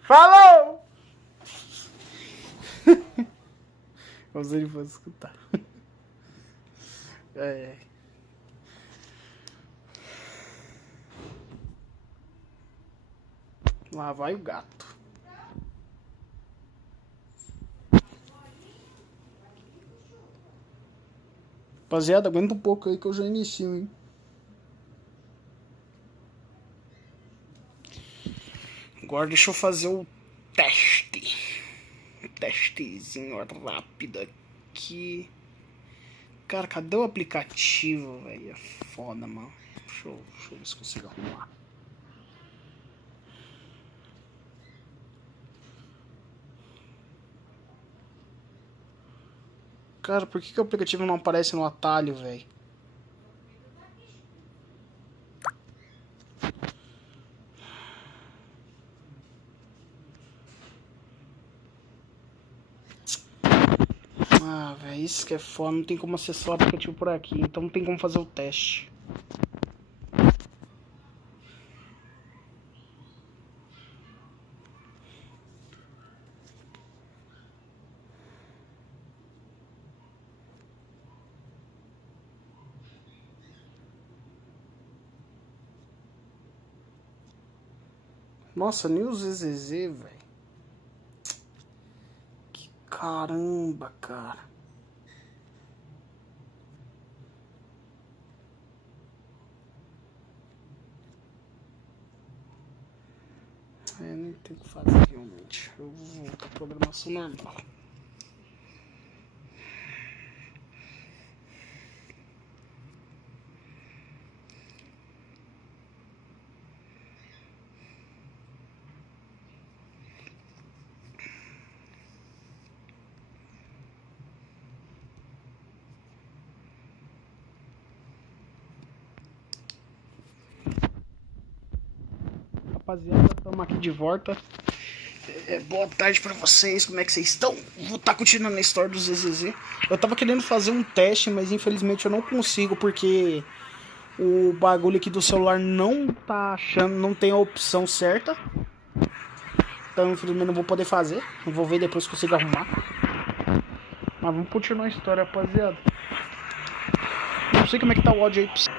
Falou! Como se ele fosse escutar. É. Lá vai o gato. Rapaziada, aguenta um pouco aí que eu já inicio, hein? Agora deixa eu fazer o teste. Um testezinho rápido aqui. Cara, cadê o aplicativo, velho? É foda, mano. Deixa eu ver se consigo arrumar. Cara, por que o aplicativo não aparece no atalho, velho? Ah, velho, isso que é foda. Não tem como acessar o aplicativo por aqui. Então não tem como fazer o teste. Nossa, nem o ZZZ, velho. Que caramba, cara. É, nem tem o que fazer realmente. Eu vou voltar à programação normal. Rapaziada, estamos aqui de volta. Boa tarde pra vocês, como é que vocês estão? Vou estar continuando a história do ZZZ. Eu tava querendo fazer um teste, mas infelizmente eu não consigo porque o bagulho aqui do celular não tá achando, não tem a opção certa. Então infelizmente não vou poder fazer. Eu vou ver depois se consigo arrumar. Mas vamos continuar a história, rapaziada. Não sei como é que tá o áudio aí.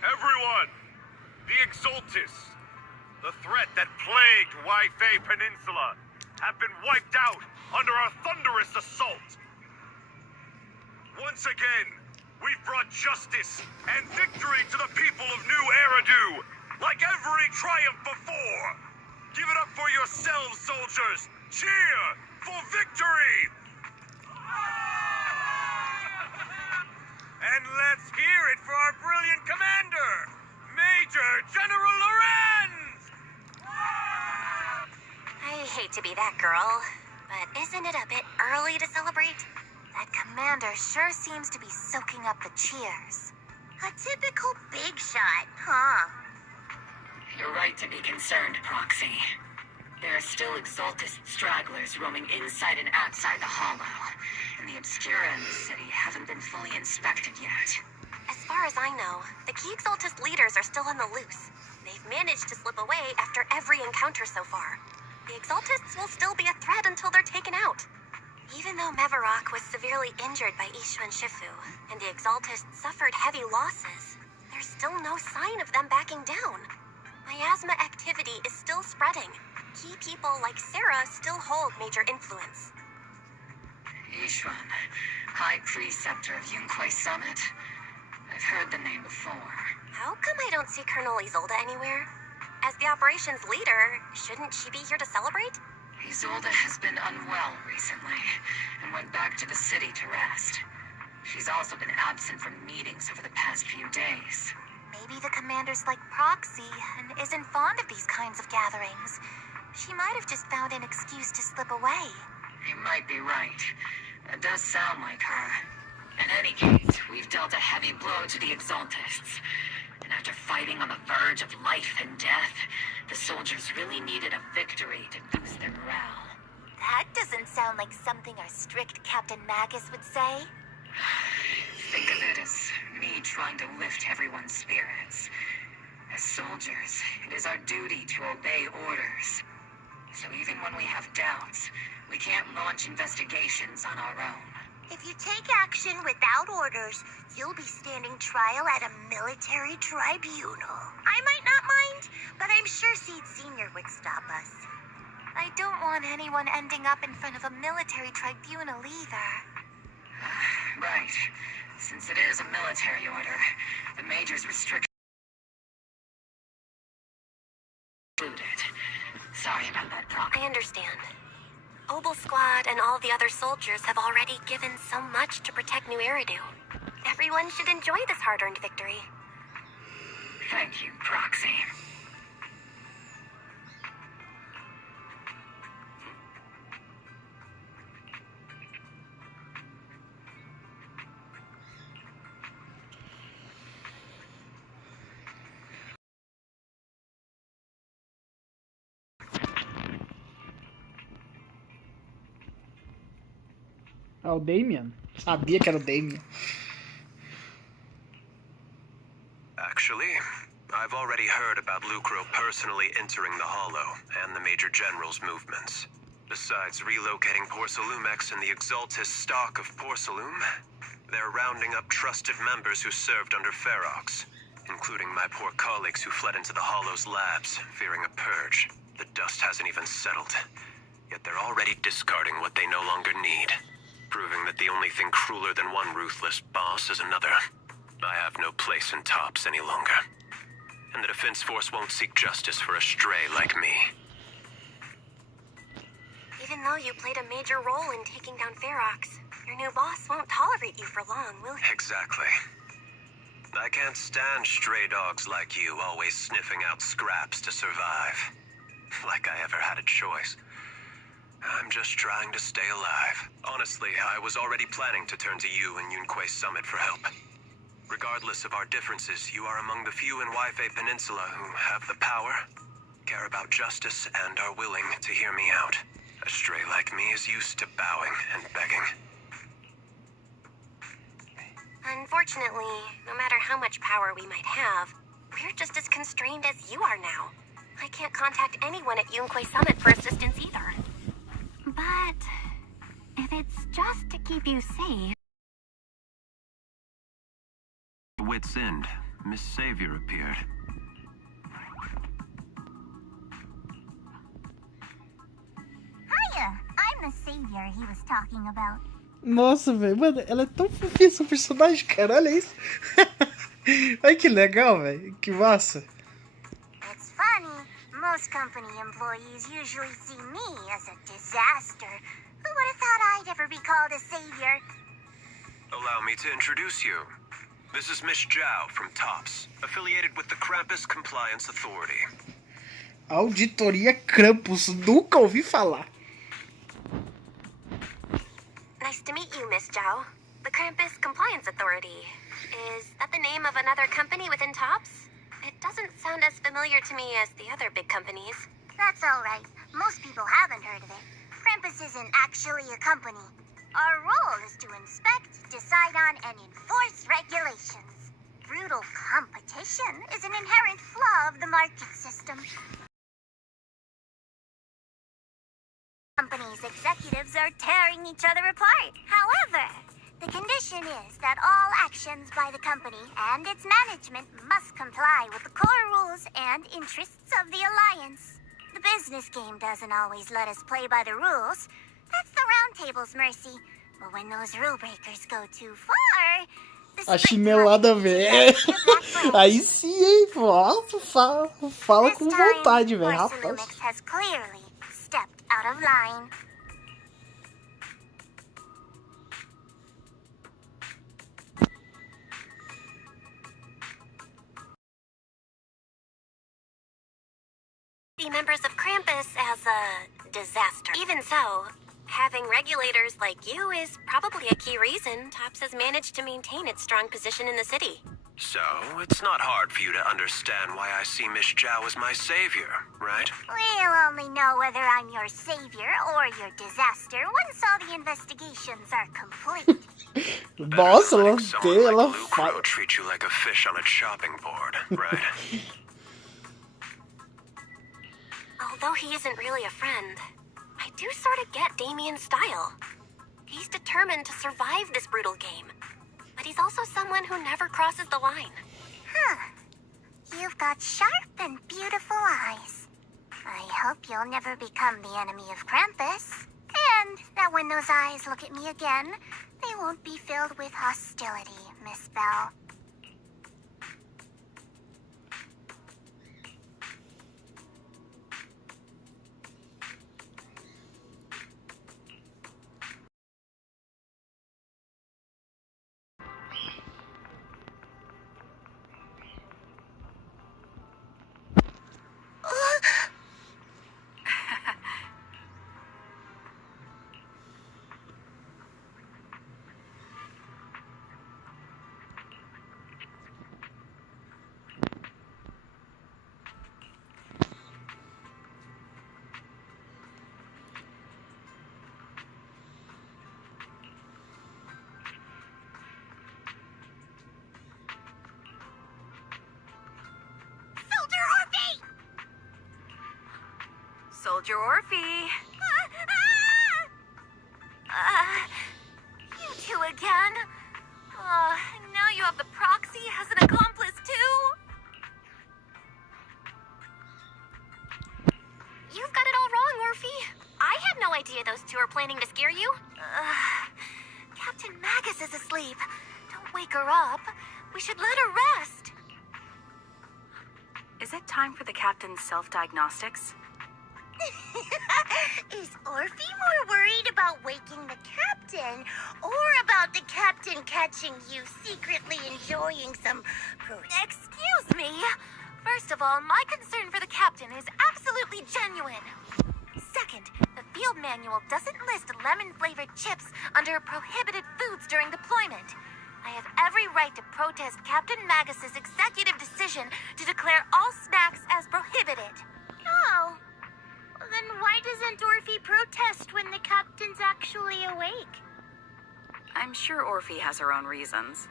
Everyone, the Exaltis, the threat that plagued Waifei Peninsula, have been wiped out under our thunderous assault. Once again, we've brought justice and victory to the people of New Eridu, like every triumph before. Give it up for yourselves, soldiers. Cheer for victory! And let's hear it for our brilliant commander, Major General Lorenz! I hate to be that girl, but isn't it a bit early to celebrate? That commander sure seems to be soaking up the cheers. A typical big shot, huh? You're right to be concerned, Proxy. There are still Exaltist stragglers roaming inside and outside the Hollow, and the Obscura in the city haven't been fully inspected yet. As far as I know, the key Exaltist leaders are still on the loose. They've managed to slip away after every encounter so far. The Exaltists will still be a threat until they're taken out. Even though Mevarok was severely injured by Ishu and Shifu, and the Exaltists suffered heavy losses, there's still no sign of them backing down. Miasma activity is still spreading. Key people like Sarah still hold major influence. Yishuan, High Preceptor of Yunquai Summit. I've heard the name before. How come I don't see Colonel Isolde anywhere? As the operations leader, shouldn't she be here to celebrate? Isolde has been unwell recently, and went back to the city to rest. She's also been absent from meetings over the past few days. Maybe the commander's like Proxy and isn't fond of these kinds of gatherings. She might have just found an excuse to slip away. You might be right. That does sound like her. In any case, we've dealt a heavy blow to the Exaltists. And after fighting on the verge of life and death, the soldiers really needed a victory to boost their morale. That doesn't sound like something our strict Captain Magus would say. Think of it as me trying to lift everyone's spirits. As soldiers, it is our duty to obey orders. So even when we have doubts, we can't launch investigations on our own. If you take action without orders, you'll be standing trial at a military tribunal. I might not mind, but I'm sure Seed Sr. would stop us. I don't want anyone ending up in front of a military tribunal either. Right. Since it is a military order, the Major's restrictions included. Sorry about that, Proc. I understand. Obel Squad and all the other soldiers have already given so much to protect New Eridu. Everyone should enjoy this hard-earned victory. Thank you, Proxy. Ah, o Damien? Sabia que era o Damien. Actually, I've already heard about Lucro personally entering the Hollow and the Major General's movements. Besides relocating Porcelumex and the Exaltis stock of Porcelum, they're rounding up trusted members who served under Ferox, including my poor colleagues who fled into the Hollow's labs, fearing a purge. The dust hasn't even settled, yet they're already discarding what they no longer need, proving that the only thing crueler than one ruthless boss is another. I have no place in Tops any longer, and the Defense Force won't seek justice for a stray like me. Even though you played a major role in taking down Ferox, your new boss won't tolerate you for long, will he? Exactly. I can't stand stray dogs like you always sniffing out scraps to survive. Like I ever had a choice. I'm just trying to stay alive. Honestly, I was already planning to turn to you and Yunquai Summit for help. Regardless of our differences, you are among the few in Waifei Peninsula who have the power, care about justice, and are willing to hear me out. A stray like me is used to bowing and begging. Unfortunately, no matter how much power we might have, we're just as constrained as you are now. I can't contact anyone at Yunquai Summit for assistance either. But if it's just to keep you safe... Wit's end. Miss Savior appeared. Hiya, I'm the savior he was talking about. Nossa, velho. Mano, ela é tão fofinha essa personagem, cara. Olha isso. Olha que legal, velho. Que massa. It's funny, most company employees usually see me as a disaster. Who would have thought I'd ever be called a savior? Allow me to introduce you. This is Miss Zhao from TOPS, affiliated with the Krampus Compliance Authority. Auditoria Krampus. Nunca ouvi falar. Nice to meet you, Miss Zhao. The Krampus Compliance Authority. Is that the name of another company within TOPS? It doesn't sound as familiar to me as the other big companies. That's alright. Most people haven't heard of it. Krampus isn't actually a company. Our role is to inspect, decide on, and enforce regulations. Brutal competition is an inherent flaw of the market system. Companies' executives are tearing each other apart. However, the condition is that all actions by the company and its management must comply with the core rules and interests of the Alliance. The business game doesn't always let us play by the rules. That's the Round Table's mercy. But when those rule breakers go too far, the A strict chinelada, market velho. is back. Aí sim, hein, pô. Fala This com time, vontade, velho. Rapaz. Porcelumix has clearly stepped out of line. The members of Krampus as a disaster. Even so, having regulators like you is probably a key reason TOPS has managed to maintain its strong position in the city. So, it's not hard for you to understand why I see Miss Zhao as my savior, right? We'll only know whether I'm your savior or your disaster once all the investigations are complete. Nossa, ela Letting someone ela like Lucro fala. treat you like a fish on a chopping board, right? Although he isn't really a friend, I do sort of get Damien's style. He's determined to survive this brutal game. But he's also someone who never crosses the line. Huh. You've got sharp and beautiful eyes. I hope you'll never become the enemy of Krampus. And that when those eyes look at me again, they won't be filled with hostility, Miss Bell. Soldier Orphe. You two again? Now you have the proxy as an accomplice too? You've got it all wrong, Orphe. I had no idea those two were planning to scare you. Captain Magus is asleep. Don't wake her up. We should let her rest. Is it time for the captain's self-diagnostics? Is Orphe more worried about waking the captain or about the captain catching you secretly enjoying some fruit? Excuse me. First of all, my concern for the captain is absolutely genuine. Second, the field manual doesn't list lemon-flavored chips under prohibited foods during deployment. I have every right to protest Captain Magus's executive decision to declare all snacks as prohibited. Oh. Then why doesn't Orphe protest when the captain's actually awake? I'm sure Orphe has her own reasons.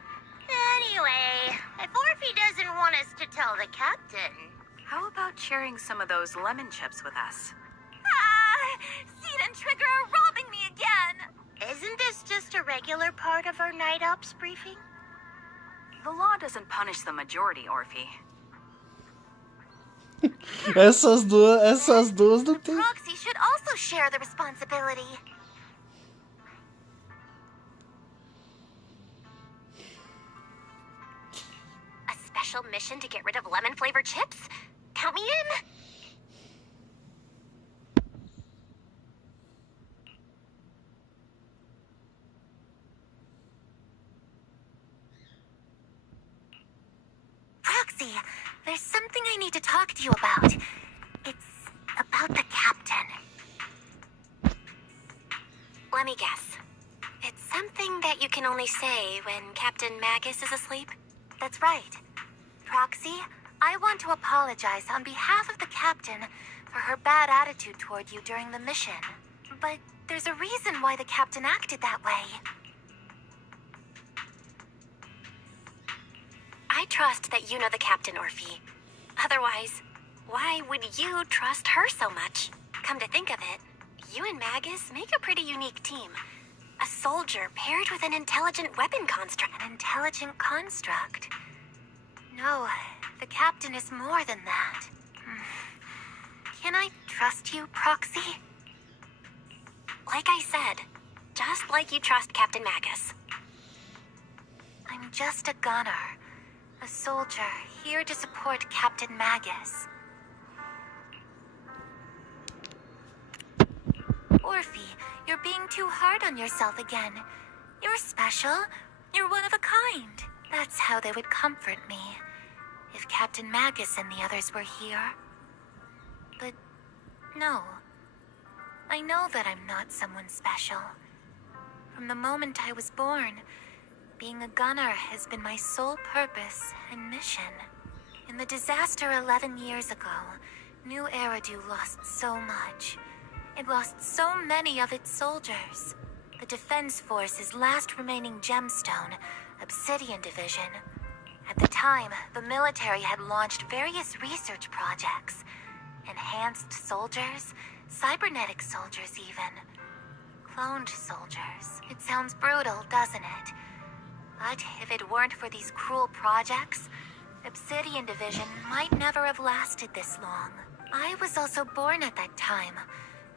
Anyway, if Orphe doesn't want us to tell the captain... How about sharing some of those lemon chips with us? Seed and Trigger are robbing me again! Isn't this just a regular part of our night ops briefing? The law doesn't punish the majority, Orphe. Essas duas não tem. Proxy should also share the responsibility. A special mission to get rid of lemon-flavored chips? Count me in! Proxy, there's something I need to talk to you about. It's about the captain. Let me guess. It's something that you can only say when Captain Magus is asleep? That's right. Proxy, I want to apologize on behalf of the captain for her bad attitude toward you during the mission. But there's a reason why the captain acted that way. I trust that you know the captain, Orphe. Otherwise, why would you trust her so much? Come to think of it, you and Magus make a pretty unique team. A soldier paired with an intelligent weapon construct. An intelligent construct? No, the captain is more than that. Can I trust you, Proxy? Like I said, just like you trust Captain Magus. I'm just a gunner. A soldier, here to support Captain Magus. Orphe, you're being too hard on yourself again. You're special. You're one of a kind. That's how they would comfort me. If Captain Magus and the others were here. But no. I know that I'm not someone special. From the moment I was born, being a gunner has been my sole purpose and mission. In the disaster 11 years ago, New Eridu lost so much. It lost so many of its soldiers. The Defense Force's last remaining gemstone, Obsidian Division. At the time, the military had launched various research projects. Enhanced soldiers, cybernetic soldiers even. Cloned soldiers. It sounds brutal, doesn't it? But if it weren't for these cruel projects, Obsidian Division might never have lasted this long. I was also born at that time,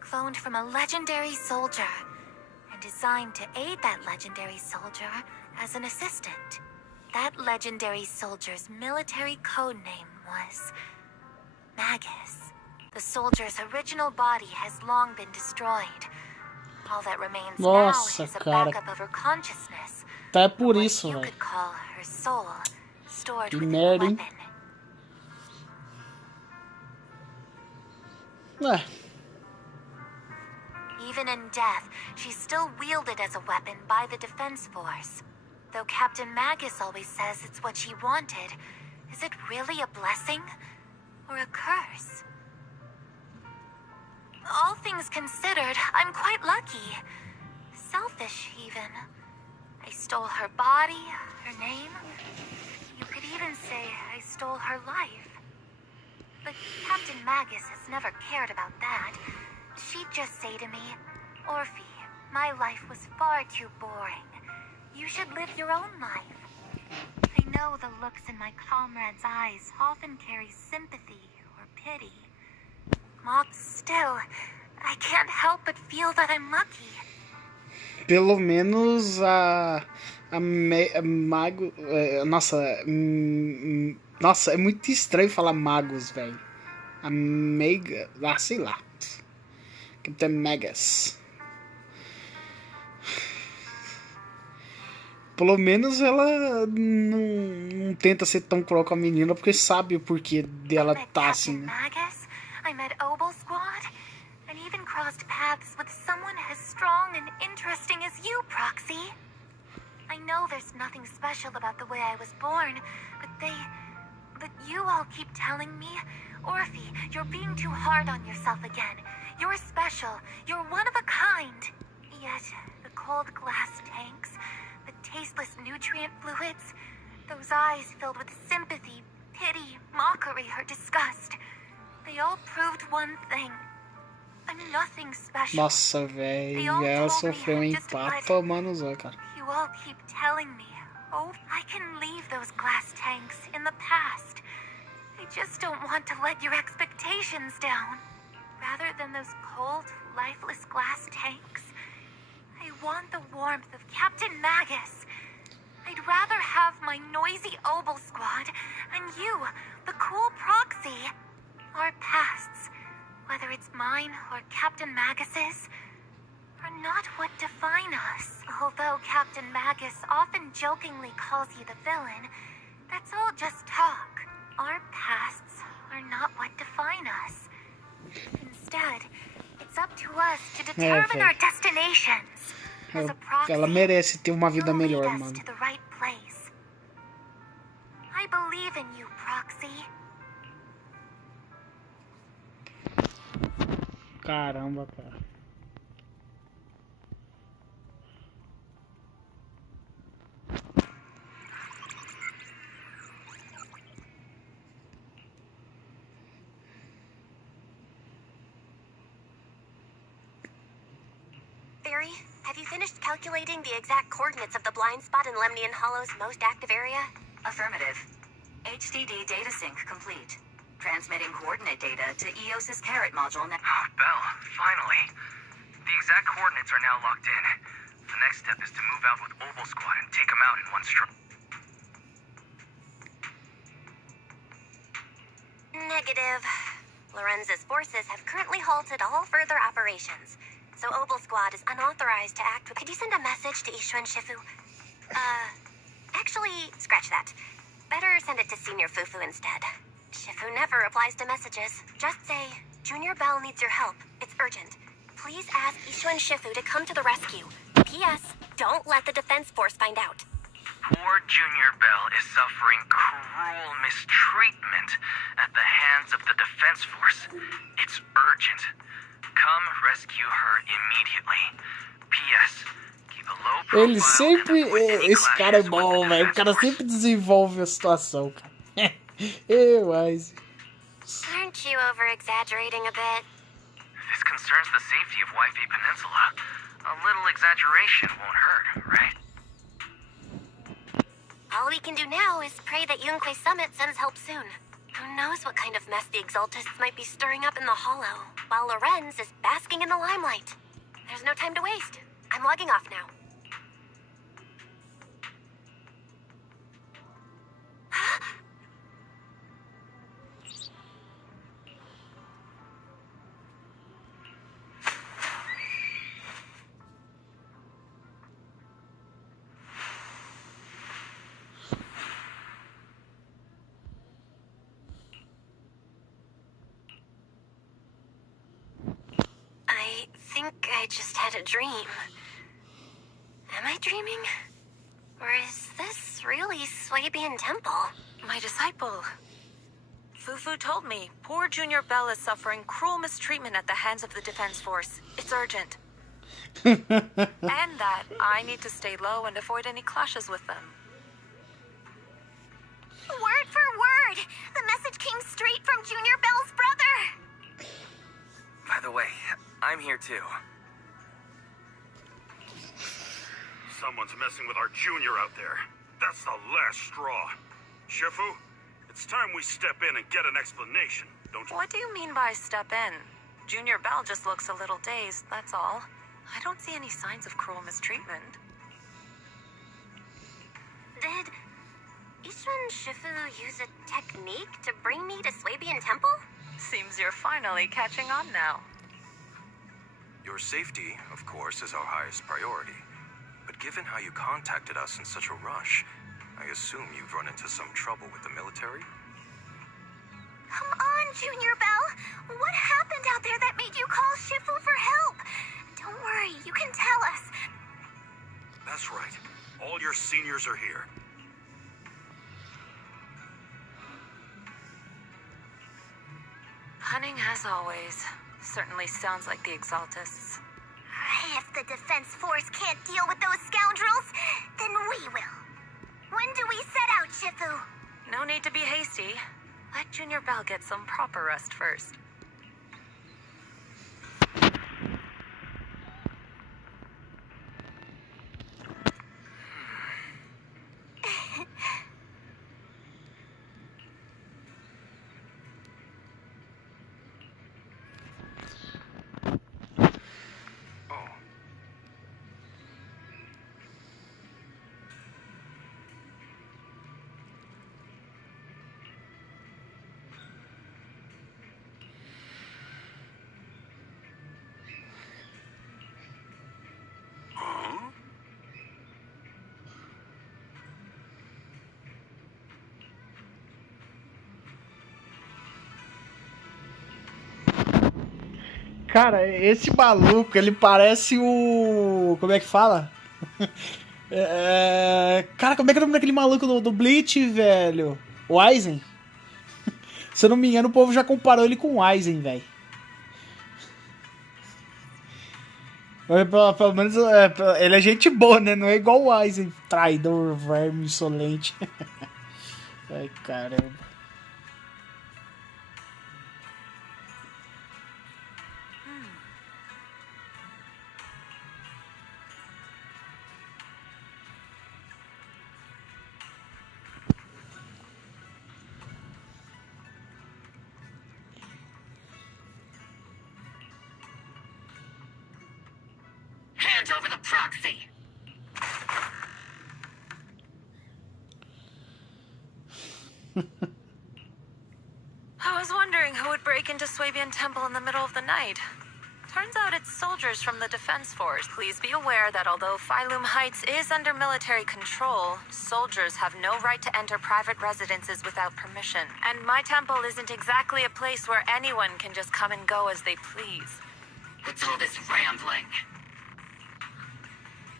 cloned from a legendary soldier, and designed to aid that legendary soldier as an assistant. That legendary soldier's military codename was Magus. The soldier's original body has long been destroyed. All that remains now is a backup of her consciousness. Tá por isso, You velho. could call her soul, stored Que within the merda, hein? weapon. É, Even in death, she's still wielded as a weapon by the Defense Force. Though Captain Magus always says it's what she wanted, is it really a blessing or a curse? All things considered, I'm quite lucky. Selfish, even. I stole her body, her name. You could even say I stole her life. But Captain Magus has never cared about that. She'd just say to me, Orphe, my life was far too boring. You should live your own life. I know the looks in my comrade's eyes often carry sympathy or pity. Still, I can't help but feel that I'm lucky. pelo menos Mago. Nossa, é muito estranho falar Magos, velho. A Mega. Ah, sei lá. Capitã Magus. Pelo menos ela não tenta ser tão cruel com a menina, porque sabe o porquê dela tá assim, né? Magus, I met Obel Squad, and even crossed paths with someone as strong and interesting as you, Proxy. I know there's nothing special about the way I was born, but you all keep telling me, Orphe, you're being too hard on yourself again. You're special. You're one of a kind. Yet, the cold glass tanks, the tasteless nutrient fluids, those eyes filled with sympathy, pity, mockery, or disgust, they all proved one thing. I'm nothing special. Nossa, velho, ela sofreu um impacto tomando os olhos, cara. You all keep telling me, Oh, I can leave those glass tanks in the past. I just don't want to let your expectations down. Rather than those cold, lifeless glass tanks, I want the warmth of Captain Magus. I'd rather have my noisy Obel squad and you, the cool proxy. Our pasts, whether it's mine or Captain Magus's, are not what define us. Although Captain Magus often jokingly calls you the villain, that's all just talk. Our pasts are not what define us. Instead, it's up to us to determine our destinations. As a proxy, Ela merece ter uma vida you'll lead melhor, us mano. to the right place. I believe in you, proxy. Caramba, cara. Theory, have you finished calculating the exact coordinates of the blind spot in Lemnian Hollow's most active area? Affirmative. HDD data sync complete. Transmitting coordinate data to EOS's Carrot module now. Oh, Belle, finally. The exact coordinates are now locked in. The next step is to move out with Obel Squad and take them out in one stroke. Negative. Lorenz's forces have currently halted all further operations, so Obel Squad is unauthorized to act with... Could you send a message to Ishu and Shifu? Actually, scratch that. Better send it to Senior Fufu instead. Shifu never replies to messages. Just say, Junior Bell needs your help. It's urgent. Please ask Ishu and Shifu to come to the rescue. P.S. Don't let the defense force find out. Poor Junior Bell is suffering cruel mistreatment at the hands of the defense force. It's urgent. Come rescue her immediately. P.S. Keep a low profile. Ele sempre. Esse cara é bom, velho. O cara sempre desenvolve a situação, cara. Mas. Aren't you over-exaggerating a bit? This concerns the safety of Wi-Fi Peninsula. A little exaggeration won't hurt, right? All we can do now is pray that Yunque Summit sends help soon. Who knows what kind of mess the Exaltists might be stirring up in the Hollow, while Lorenz is basking in the limelight. There's no time to waste. I'm logging off now. I think I just had a dream. Am I dreaming? Or is this really Swabian Temple? My disciple. Fufu told me poor Junior Bell is suffering cruel mistreatment at the hands of the defense force. It's urgent. And that I need to stay low and avoid any clashes with them. Word for word! The message came straight from Junior Bell's brother! By the way, I'm here too. Someone's messing with our junior out there. That's the last straw. Shifu, it's time we step in and get an explanation, don't you? What do you mean by step in? Junior Bell just looks a little dazed, that's all. I don't see any signs of cruel mistreatment. Did Ishu and Shifu use a technique to bring me to Swabian Temple? Seems you're finally catching on now. Your safety, of course, is our highest priority. But given how you contacted us in such a rush, I assume you've run into some trouble with the military? Come on, Junior Bell! What happened out there that made you call Shifu for help? Don't worry, you can tell us. That's right. All your seniors are here. Cunning as always. Certainly sounds like the Exaltists. If the defense force can't deal with those scoundrels, then we will. When do we set out, Shifu? No need to be hasty. Let Junior Bell get some proper rest first. Cara, esse maluco, ele parece o... Como é que fala? Cara, como é que é o nome daquele maluco do Bleach, velho? O Aizen? Se eu não me engano, o povo já comparou ele com o Aizen, velho. Pelo menos ele é gente boa, né? Não é igual o Aizen. Traidor, verme, insolente. Ai, caramba. Hand over the proxy. I was wondering who would break into Swabian Temple in the middle of the night. Turns out it's soldiers from the Defense Force. Please be aware that although Phylum Heights is under military control, soldiers have no right to enter private residences without permission. And my temple isn't exactly a place where anyone can just come and go as they please. What's all this rambling?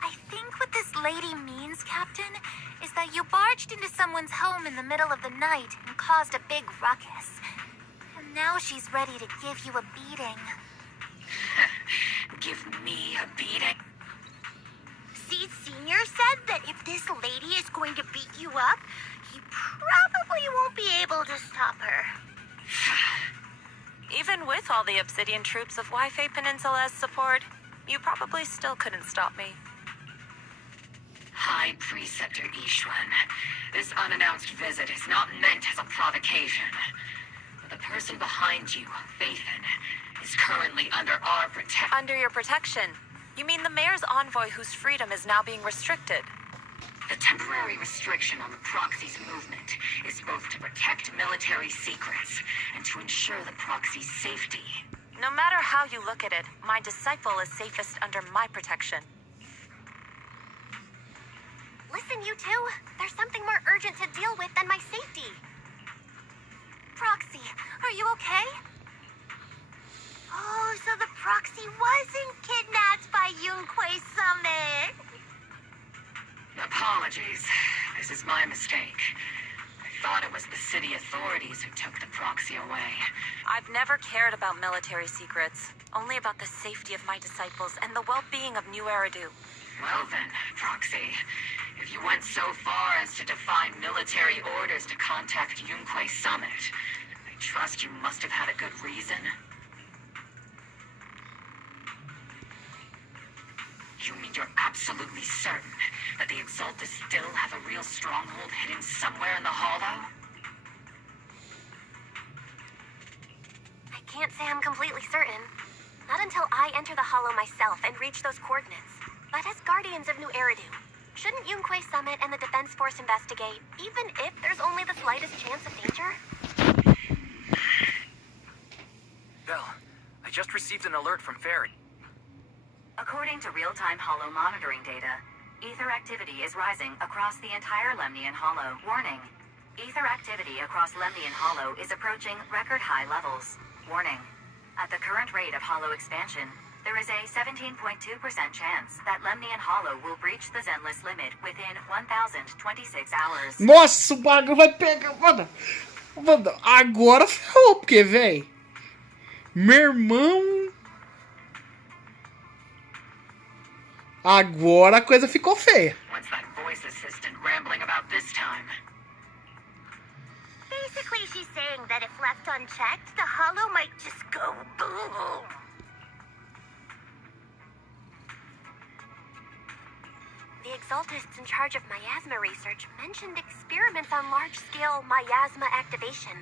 I think what this lady means, Captain, is that you barged into someone's home in the middle of the night and caused a big ruckus. And now she's ready to give you a beating. Give me a beating? See, Senior said that if this lady is going to beat you up, you probably won't be able to stop her. Even with all the Obsidian troops of Wi-Fi Peninsula's support, you probably still couldn't stop me. High Preceptor Ishwan, this unannounced visit is not meant as a provocation. The person behind you, Fathan, is currently under our protection. Under your protection? You mean the mayor's envoy whose freedom is now being restricted? The temporary restriction on the proxy's movement is both to protect military secrets and to ensure the proxy's safety. No matter how you look at it, my disciple is safest under my protection. Listen, you two. There's something more urgent to deal with than my safety. Proxy, are you okay? Oh, so the proxy wasn't kidnapped by Yunquei Summit. Apologies. This is my mistake. I thought it was the city authorities who took the proxy away. I've never cared about military secrets, only about the safety of my disciples and the well-being of New Eridu. Well then, Proxy, if you went so far as to defy military orders to contact Yunquei Summit, I trust you must have had a good reason. You mean you're absolutely certain that the Exaltus still have a real stronghold hidden somewhere in the Hollow? I can't say I'm completely certain. Not until I enter the Hollow myself and reach those coordinates. But as guardians of New Eridu, shouldn't Yunquei Summit and the Defense Force investigate, even if there's only the slightest chance of danger? Bell, I just received an alert from Ferry. According to real-time Hollow monitoring data, ether activity is rising across the entire Lemnian Hollow. Warning. Ether activity across Lemnian Hollow is approaching record-high levels. Warning. At the current rate of Hollow expansion, there is a 17.2% chance that Lemnian Hollow will breach the Zenless limit within 1,026 hours. Nossa, o bagulho vai pegar. Mano, agora ferrou, porque, véi. Meu irmão. Agora a coisa ficou feia. What's that voice assistant rambling about this time? Basically, she's saying that if left unchecked, the Hollow might just go boom. The Exaltists in charge of miasma research mentioned experiments on large-scale miasma activation.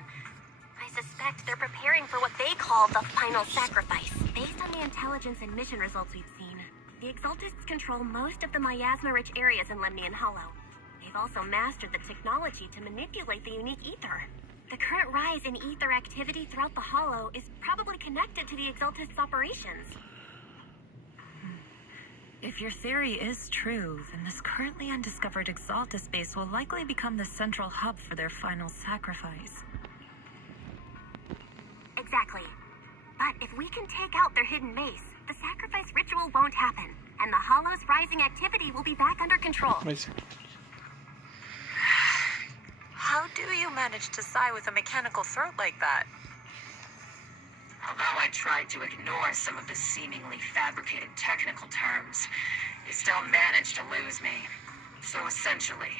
I suspect they're preparing for what they call the final sacrifice. Based on the intelligence and mission results we've seen, the Exaltists control most of the miasma-rich areas in Lemnian Hollow. They've also mastered the technology to manipulate the unique ether. The current rise in ether activity throughout the Hollow is probably connected to the Exaltists' operations. If your theory is true, then this currently undiscovered Exaltus base will likely become the central hub for their final sacrifice. Exactly. But if If we can take out their hidden base, the sacrifice ritual won't happen, and the Hollow's rising activity will be back under control. How do you manage to sigh with a mechanical throat like that? Although I tried to ignore some of the seemingly fabricated technical terms, you still managed to lose me. So essentially,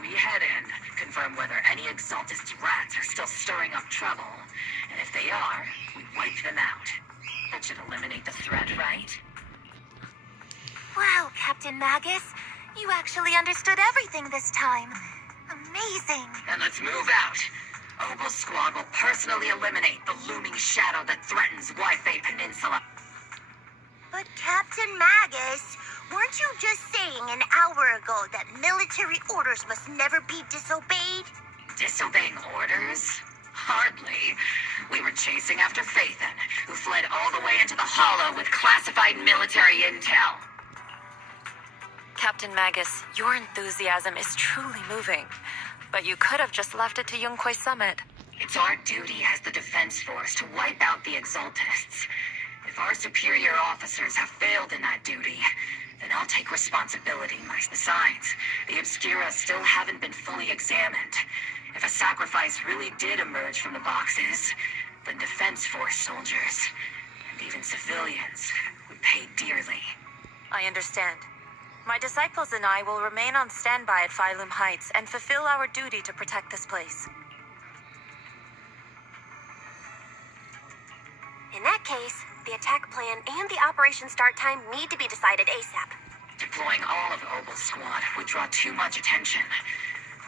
we head in, confirm whether any Exaltist rats are still stirring up trouble, and if they are, we wipe them out. That should eliminate the threat, right? Wow, Captain Magus, you actually understood everything this time. Amazing. Then let's move out. Obel Squad will personally eliminate the looming shadow that threatens Wi-Fi Peninsula. But Captain Magus, weren't you just saying an hour ago that military orders must never be disobeyed? Disobeying orders? Hardly. We were chasing after Phaethon, who fled all the way into the Hollow with classified military intel. Captain Magus, your enthusiasm is truly moving. But you could have just left it to Yunquay Summit. It's our duty as the Defense Force to wipe out the Exaltists. If our superior officers have failed in that duty, then I'll take responsibility. Besides, the Obscura still haven't been fully examined. If a sacrifice really did emerge from the boxes, then Defense Force soldiers, and even civilians, would pay dearly. I understand. My disciples and I will remain on standby at Phylum Heights and fulfill our duty to protect this place. In that case, the attack plan and the operation start time need to be decided ASAP. Deploying all of Obel's squad would draw too much attention.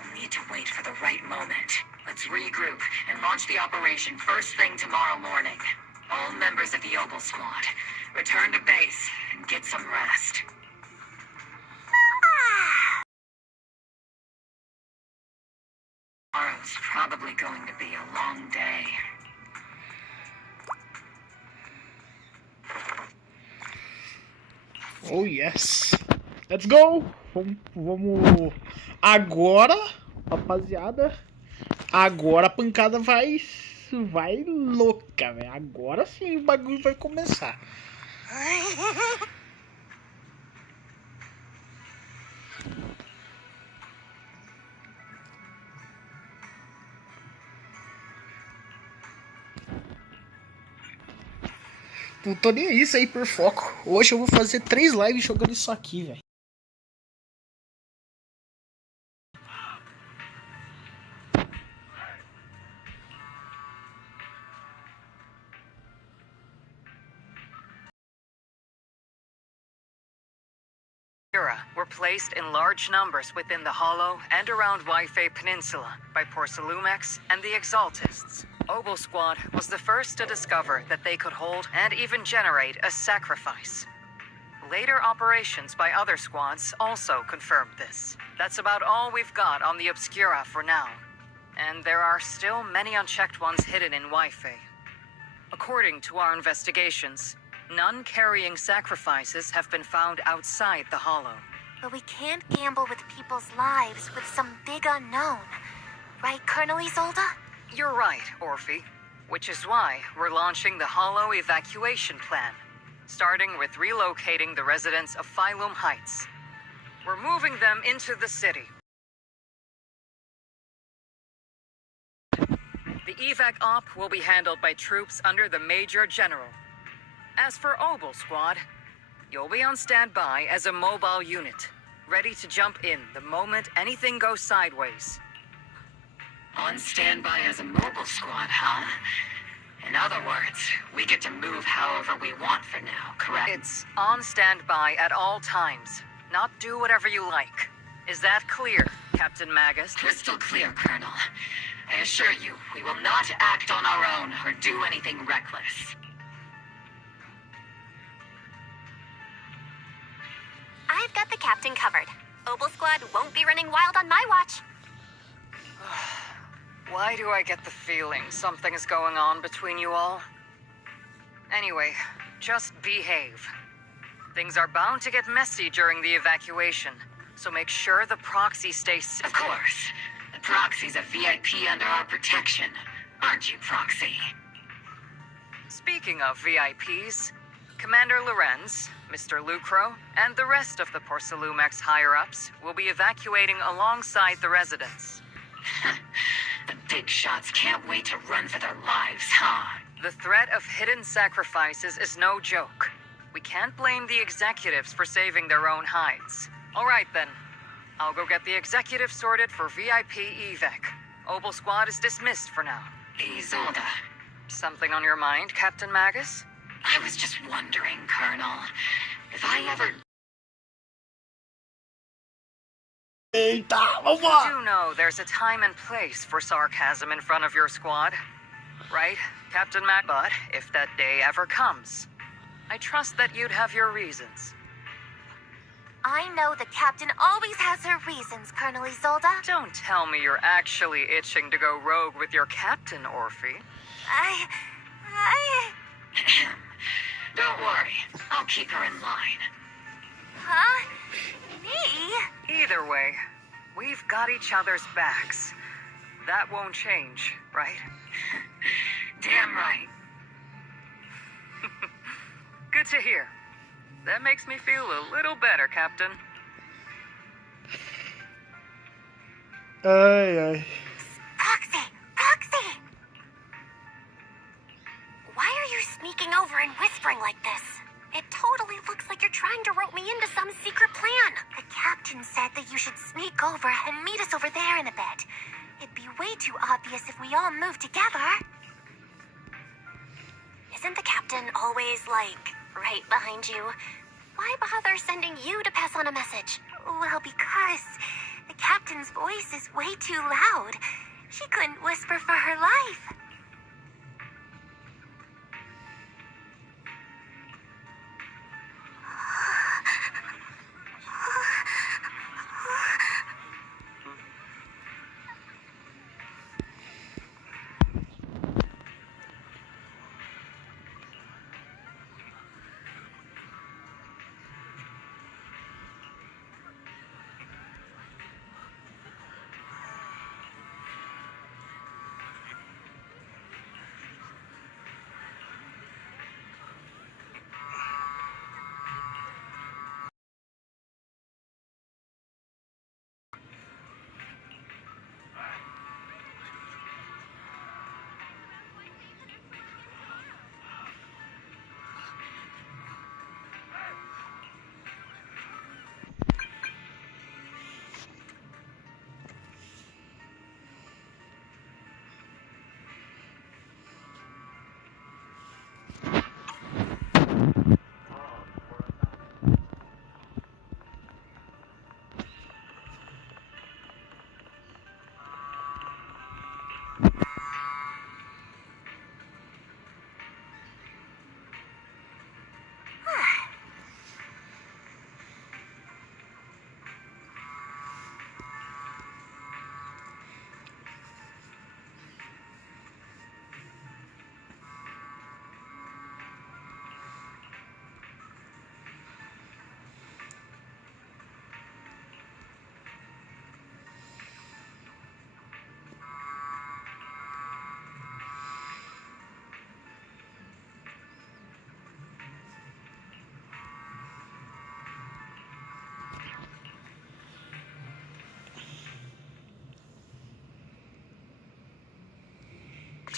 We'll need to wait for the right moment. Let's regroup and launch the operation first thing tomorrow morning. All members of the Obel squad, return to base and get some rest. Tomorrow's probably going to be a long day. Oh, yes. Let's go. Vamos. Agora, rapaziada. Agora a pancada vai louca, velho. Agora sim o bagulho vai começar. Não tô nem aí, isso aí por foco. Hoje eu vou fazer 3 lives jogando isso aqui, velho. Were placed in large numbers within the Hollow and around Wi-Fi Peninsula by Porcelumex and the Exaltists. Obel Squad was the first to discover that they could hold and even generate a sacrifice. Later operations by other squads also confirmed this. That's about all we've got on the Obscura for now. And there are still many unchecked ones hidden in Wi-Fi. According to our investigations, none carrying sacrifices have been found outside the Hollow. But we can't gamble with people's lives with some big unknown. Right, Colonel Isolde? You're right, Orphe. Which is why we're launching the Hollow evacuation plan, starting with relocating the residents of Phylum Heights. We're moving them into the city. The evac op will be handled by troops under the Major General. As for Obel Squad, you'll be on standby as a mobile unit, ready to jump in the moment anything goes sideways. On standby as a mobile squad, huh? In other words, we get to move however we want for now, correct? It's on standby at all times, not do whatever you like. Is that clear, Captain Magus? Crystal clear, Colonel. I assure you, we will not act on our own or do anything reckless. I've got the captain covered. Obel Squad won't be running wild on my watch. Why do I get the feeling something's going on between you all? Anyway, just behave. Things are bound to get messy during the evacuation, so make sure the proxy stays safe. Of course. The proxy's a VIP under our protection. Aren't you, Proxy? Speaking of VIPs, Commander Lorenz, Mr. Lucro, and the rest of the Porcelumex higher-ups will be evacuating alongside the residents. The big shots can't wait to run for their lives, huh? The threat of hidden sacrifices is no joke. We can't blame the executives for saving their own hides. All right, then. I'll go get the executives sorted for VIP evac. Obel Squad is dismissed for now. Isolde. Something on your mind, Captain Magus? I was just wondering, Colonel, if I ever... Eita, vamos lá! You do know there's a time and place for sarcasm in front of your squad, right, Captain Mac? But if that day ever comes, I trust that you'd have your reasons. I know the captain always has her reasons, Colonel Isolde. Don't tell me you're actually itching to go rogue with your captain, Orphe. Don't worry, I'll keep her in line. Huh? Me? Either way, we've got each other's backs. That won't change, right? Damn right. Good to hear. That makes me feel a little better, Captain. Ai, ai. Roxy! Why are you sneaking over and whispering like this? It totally looks like you're trying to rope me into some secret plan. The captain said that you should sneak over and meet us over there in a bit. It'd be way too obvious if we all moved together. Isn't the captain always, right behind you? Why bother sending you to pass on a message? Well, because the captain's voice is way too loud. She couldn't whisper for her life.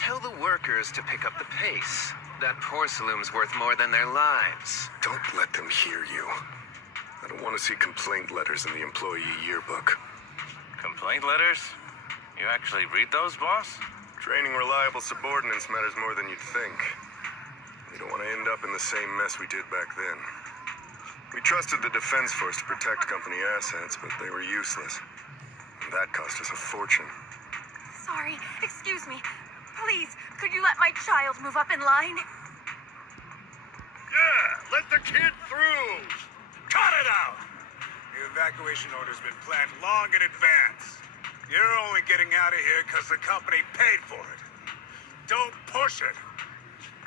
Tell the workers to pick up the pace. That porcelain's worth more than their lives. Don't let them hear you. I don't want to see complaint letters in the employee yearbook. Complaint letters? You actually read those, boss? Training reliable subordinates matters more than you'd think. We don't want to end up in the same mess we did back then. We trusted the Defense Force to protect company assets, but they were useless. And that cost us a fortune. Sorry, excuse me. Please, could you let my child move up in line? Yeah, let the kid through! Cut it out! The evacuation order's been planned long in advance. You're only getting out of here because the company paid for it. Don't push it.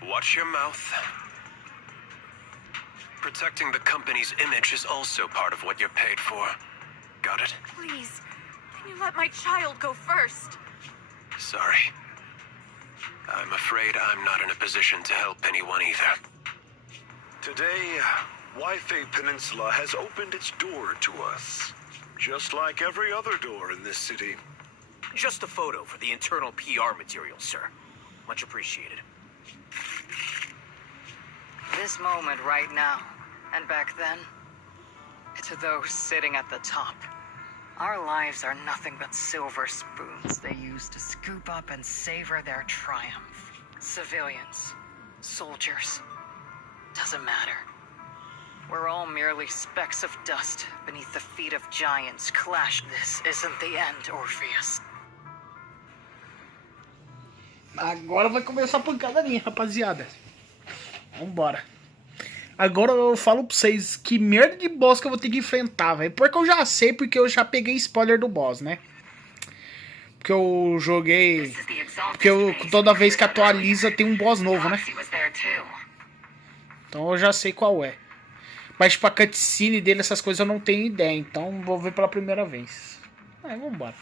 Watch your mouth. Protecting the company's image is also part of what you're paid for. Got it? Please, can you let my child go first? Sorry. I'm afraid I'm not in a position to help anyone either. Today, Wi-Fi Peninsula has opened its door to us. Just like every other door in this city. Just a photo for the internal PR material, sir. Much appreciated. This moment right now, and back then, to those sitting at the top. Our lives are nothing but silver spoons they use to scoop up and savor their triumph. Civilians, soldiers, doesn't matter. We're all merely specks of dust beneath the feet of giants. Clash. This isn't the end, Orpheus. Agora vai começar a pancadaria, rapaziada. Vambora. Agora eu falo pra vocês que merda de boss que eu vou ter que enfrentar, velho. Porque eu já sei, porque eu já peguei spoiler do boss, né? Porque eu joguei... Porque toda vez que atualiza tem um boss novo, né? Então eu já sei qual é. Mas tipo, a cutscene dele, essas coisas eu não tenho ideia. Então vou ver pela primeira vez. Vambora.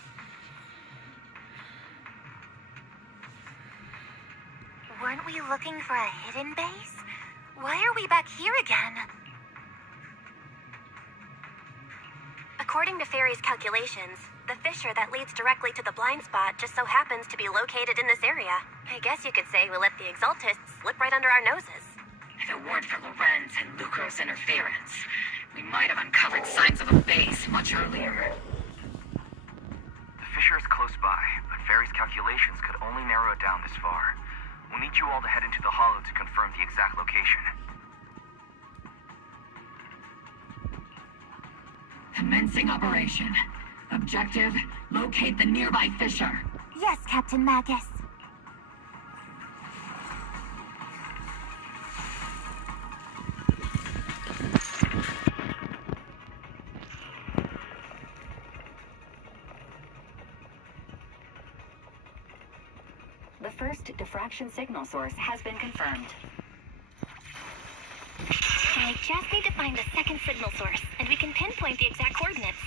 Weren't we looking for a hidden base? Why are we back here again? According to Fairy's calculations, the fissure that leads directly to the blind spot just so happens to be located in this area. I guess you could say we let the Exaltists slip right under our noses. If it weren't for Lorenz and Lucro's interference, we might have uncovered signs of a base much earlier. The fissure is close by, but Fairy's calculations could only narrow it down this far. We'll need you all to head into the hollow to confirm the exact location. Commencing operation. Objective, locate the nearby fissure. Yes, Captain Magus. The first diffraction signal source has been confirmed. I just need to find the second signal source, and we can pinpoint the exact coordinates.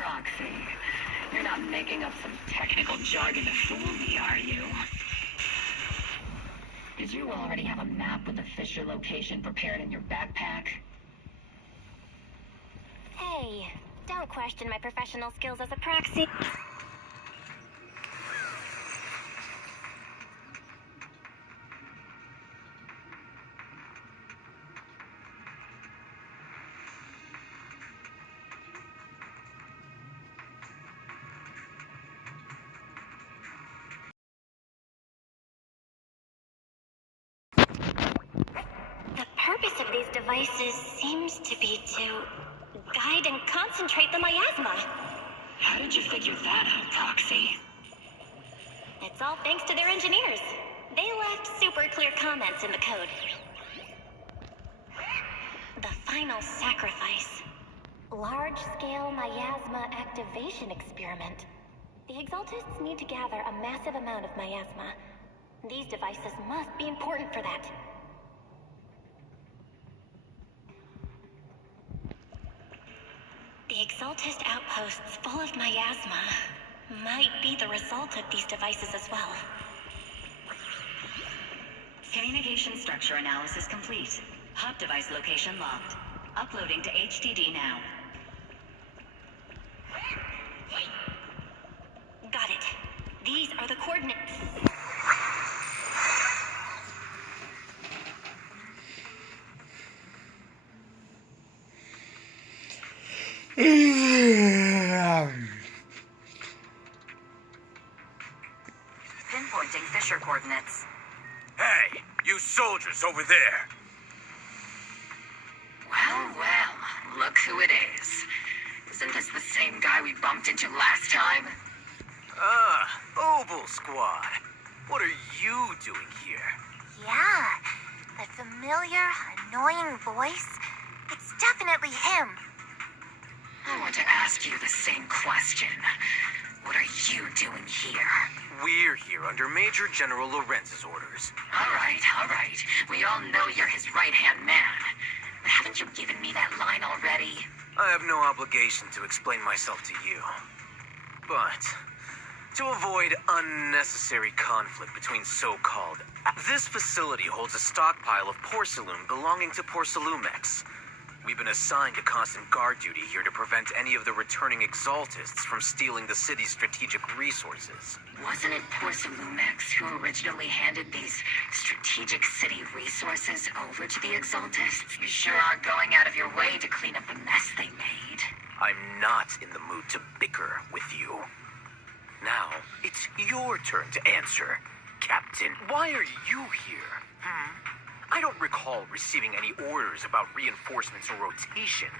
Roxy, you're not making up some technical jargon to fool me, are you? Did you already have a map with the fissure location prepared in your backpack? Hey, don't question my professional skills as a proxy. The purpose of these devices seems to be to guide and concentrate the miasma. How did you figure that out, Proxy? It's all thanks to their engineers. They left super clear comments in the code. The final sacrifice. Large-scale miasma activation experiment. The Exaltists need to gather a massive amount of miasma. These devices must be important for that. The Exaltist outposts full of miasma might be the result of these devices as well. Communication structure analysis complete. Hub device location locked. Uploading to HDD now. Got it. These are the coordinates. Pinpointing fissure coordinates. Hey, you soldiers over there! Well, look who it is. Isn't this the same guy we bumped into last time? Ah, Obel Squad. What are you doing here? Yeah, that familiar, annoying voice. It's definitely him. I want to ask you the same question. What are you doing here? We're here under Major General Lorenz's orders. All right. We all know you're his right-hand man. But haven't you given me that line already? I have no obligation to explain myself to you. But To avoid unnecessary conflict between so-called... This facility holds a stockpile of porcelain belonging to Porcelumex. We've been assigned to constant guard duty here to prevent any of the returning exaltists from stealing the city's strategic resources. Wasn't it Porcelumex who originally handed these strategic city resources over to the exaltists? You sure are going out of your way to clean up the mess they made. I'm not in the mood to bicker with you. Now, it's your turn to answer, Captain. Why are you here? I don't recall receiving any orders about reinforcements or rotation.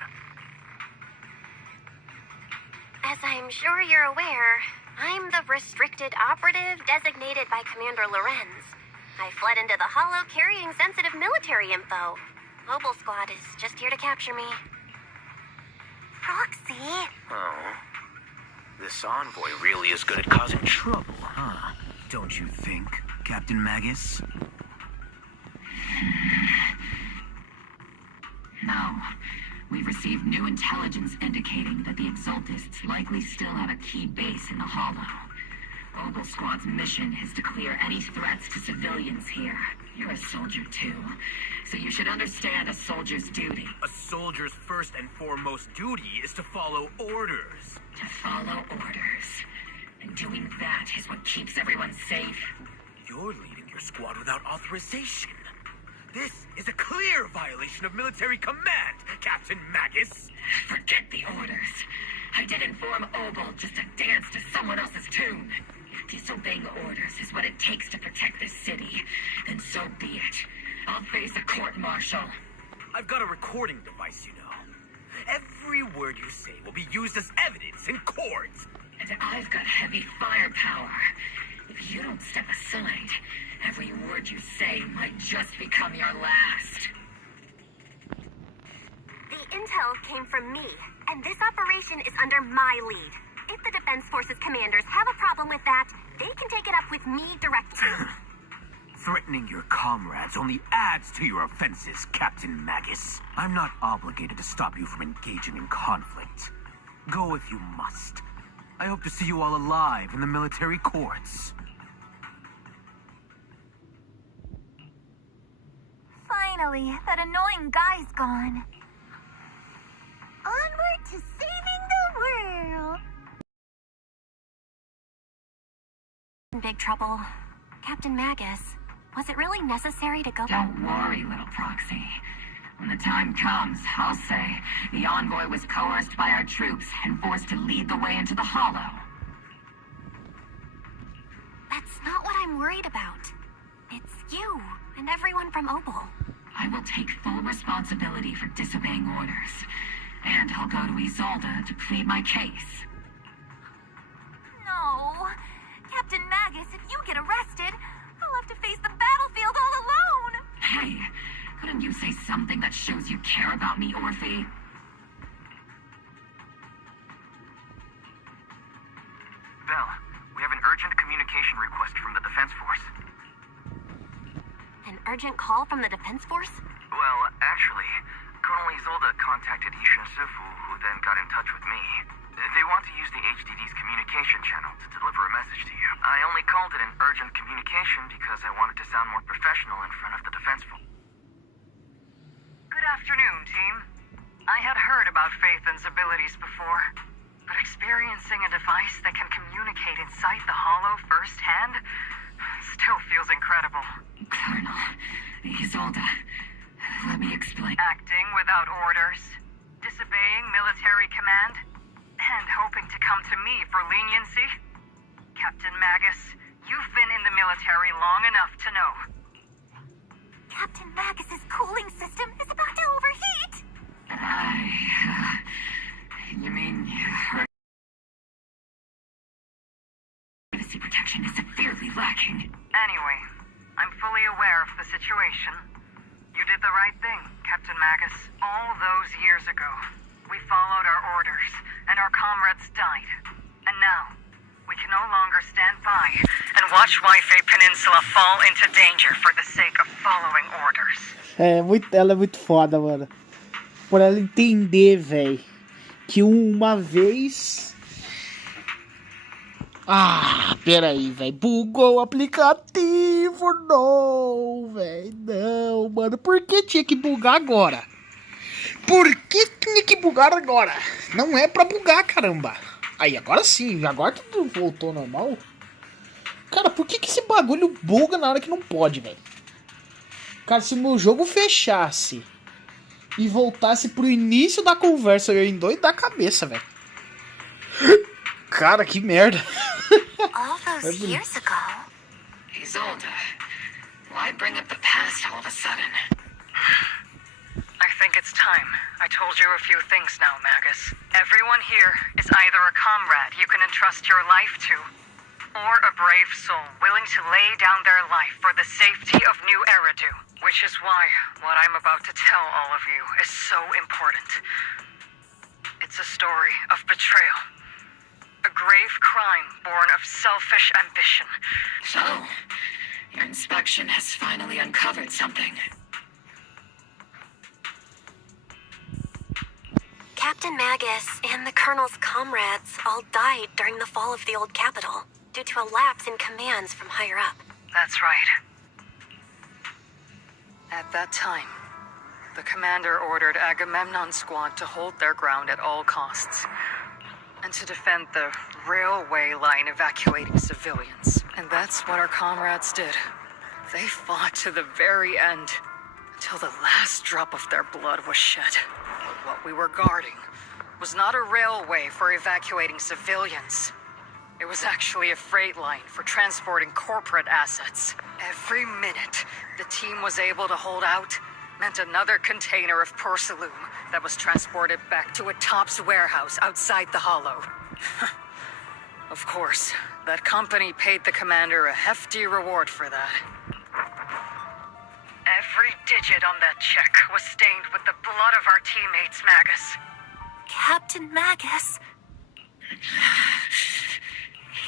As I'm sure you're aware, I'm the restricted operative designated by Commander Lorenz. I fled into the Hollow carrying sensitive military info. Mobile Squad is just here to capture me. Proxy? Oh. This envoy really is good at causing trouble, huh? Don't you think, Captain Magus? No. We've received new intelligence indicating that the Exaltists likely still have a key base in the Hollow. Ogle Squad's mission is to clear any threats to civilians here. You're a soldier too, so you should understand a soldier's duty. A soldier's first and foremost duty is to follow orders. To follow orders. And doing that is what keeps everyone safe. You're leading your squad without authorization. This is a clear violation of military command, Captain Magus. Forget the orders. I did inform Ogle just to dance to someone else's tune. If disobeying orders is what it takes to protect this city, then so be it. I'll face a court-martial. I've got a recording device, you know. Every word you say will be used as evidence in court. And I've got heavy firepower. If you don't step aside, every word you say might just become your last. The intel came from me, and this operation is under my lead. If the Defense Forces commanders have a problem with that, they can take it up with me directly. Threatening your comrades only adds to your offenses, Captain Magus. I'm not obligated to stop you from engaging in conflict. Go if you must. I hope to see you all alive in the military courts. Finally, that annoying guy's gone. Onward to saving the world. In big trouble. Captain Magus, was it really necessary to go? Don't worry, little proxy. When the time comes, I'll say the envoy was coerced by our troops and forced to lead the way into the Hollow. That's not what I'm worried about. It's you and everyone from Opal. I will take full responsibility for disobeying orders. And I'll go to Isolde to plead my case. No. Captain Magus, if you get arrested, I'll have to face the battlefield all alone. Hey, couldn't you say something that shows you care about me, Orphe? Bell, we have an urgent communication request from the Defense Force. An urgent call from the Defense Force? Well, actually, Colonel Isolde contacted Ishin Sifu, who then got in touch with me. They want to use the HDD's communication channel to deliver a message to you. I only called it an urgent communication because I wanted to sound more professional in front of the Defense Force. Good afternoon, team. I had heard about Phaethon's abilities before, but experiencing a device that can communicate inside the Hollow firsthand still feels incredible. Colonel, Isolde, let me explain. Acting without orders, disobeying military command, and hoping to come to me for leniency? Captain Magus, you've been in the military long enough to know. Captain Magus's cooling system is about to overheat. You mean her privacy protection is severely lacking? Anyway, I'm fully aware of the situation. You did the right thing, Captain Magus. All those years ago, we followed our orders, and our comrades died. And now, we can no longer stand by and watch Wi-Fi Peninsula fall into danger for the sake of following orders. Ela é muito foda, mano. Por ela entender, velho, que uma vez Ah, peraí, velho. Bugou o aplicativo. Não, velho. Não, mano. Por que tinha que bugar agora? Por que tinha que bugar agora? Não é pra bugar, caramba. Aí, agora sim. Agora tudo voltou ao normal. Cara, por que esse bagulho buga na hora que não pode, velho? Cara, se o meu jogo fechasse e voltasse pro início da conversa, eu ia endoidar a cabeça, velho. Cara, que merda. All those years ago. Isolde, why bring up the past all of a sudden? I think it's time. I told you a few things now, Magus. Everyone here is either a comrade you can entrust your life to, or a brave soul willing to lay down their life for the safety of New Eridu. Which is why what I'm about to tell all of you is so important. It's a story of betrayal. A grave crime born of selfish ambition. So, your inspection has finally uncovered something. Captain Magus and the Colonel's comrades all died during the fall of the old capital, due to a lapse in commands from higher up. That's right. At that time, the commander ordered Agamemnon's squad to hold their ground at all costs, and to defend the railway line evacuating civilians. And that's what our comrades did. They fought to the very end, until the last drop of their blood was shed. But what we were guarding was not a railway for evacuating civilians. It was actually a freight line for transporting corporate assets. Every minute the team was able to hold out meant another container of porcelain that was transported back to a Topps warehouse outside the Hollow. Of course, that company paid the commander a hefty reward for that. Every digit on that check was stained with the blood of our teammates, Magus. Captain Magus.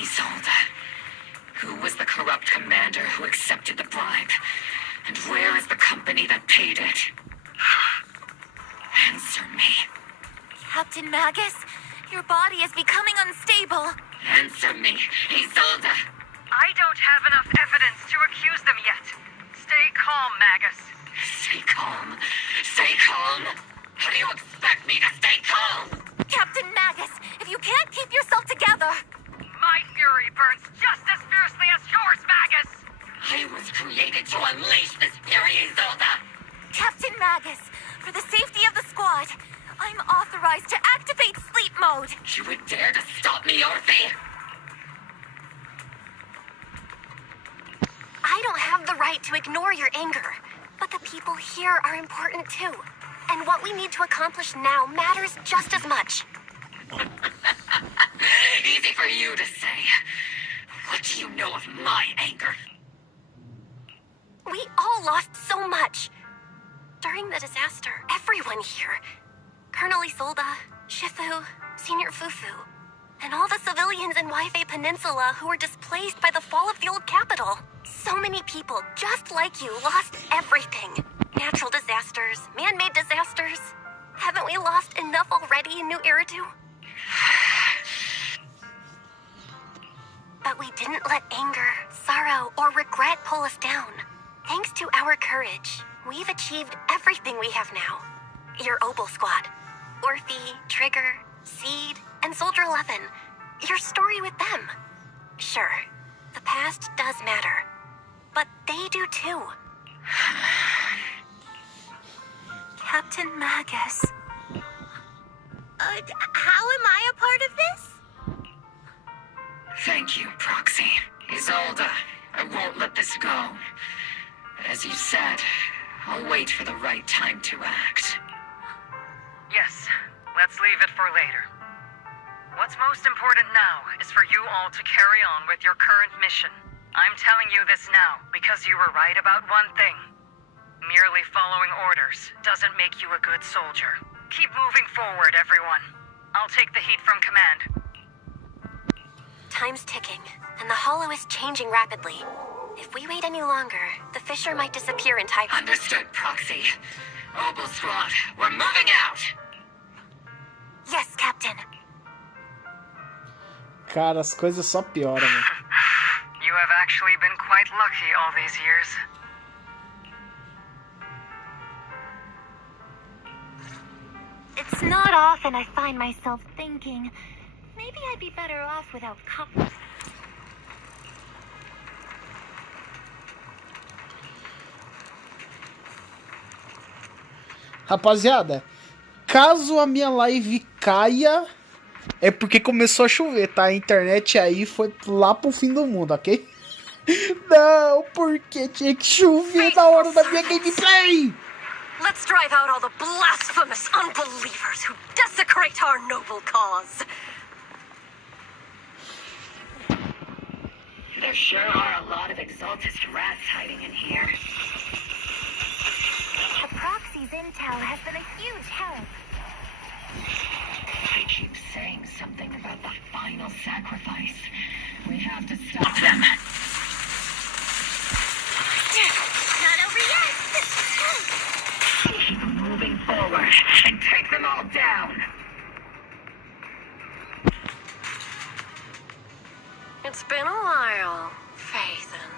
Isolde, who was the corrupt commander who accepted the bribe? And where is the company that paid it? Answer me. Captain Magus, your body is becoming unstable. Answer me, Isolde. I don't have enough evidence to accuse them yet. Stay calm, Magus. Stay calm? Stay calm? How do you expect me to stay calm? Captain Magus, if you can't keep yourself together... My fury burns just as fiercely as yours, Magus! I was created to unleash this fury, Isolde! Captain Magus, for the safety of the squad, I'm authorized to activate sleep mode. You would dare to stop me, Orphe? I don't have the right to ignore your anger, but the people here are important too. And what we need to accomplish now matters just as much. Easy for you to say. What do you know of my anger? We all lost so much. During the disaster, everyone here, Colonel Isolde, Shifu, Senior Fufu, and all the civilians in Waifei Peninsula who were displaced by the fall of the old capital. So many people, just like you, lost everything. Natural disasters, man-made disasters. Haven't we lost enough already in New Eridu? But we didn't let anger, sorrow, or regret pull us down. Thanks to our courage, we've achieved everything we have now. Your Obel squad, Orphe, Trigger, Seed, and Soldier 11. Your story with them. Sure, the past does matter, but they do too. Captain Magus. How am I a part of this? Thank you, Proxy. Isolde, I won't let this go. As you said, I'll wait for the right time to act. Yes, let's leave it for later. What's most important now is for you all to carry on with your current mission. I'm telling you this now because you were right about one thing. Merely following orders doesn't make you a good soldier. Keep moving forward, everyone. I'll take the heat from command. Time's ticking, and the Hollow is changing rapidly. If we wait any longer, the Fisher might disappear entirely. Understood, Proxy. Obel Squad, we're moving out! Yes, Captain. Cara, as coisas só pioram, mano. You have actually been quite lucky all these years. It's not often I find myself thinking, maybe I'd be better off without couples. Rapaziada, caso a minha live caia, é porque começou a chover, tá? A internet aí foi lá pro fim do mundo, ok? Não, porque tinha que chover na hora da minha gameplay! Let's drive out all the blasphemous unbelievers who desecrate our noble cause. There sure are a lot of exaltist rats hiding in here. The proxy's intel has been a huge help. They keep saying something about the final sacrifice. We have to stop them. Not over yet. Keep moving forward and take them all down. It's been a while, Faith and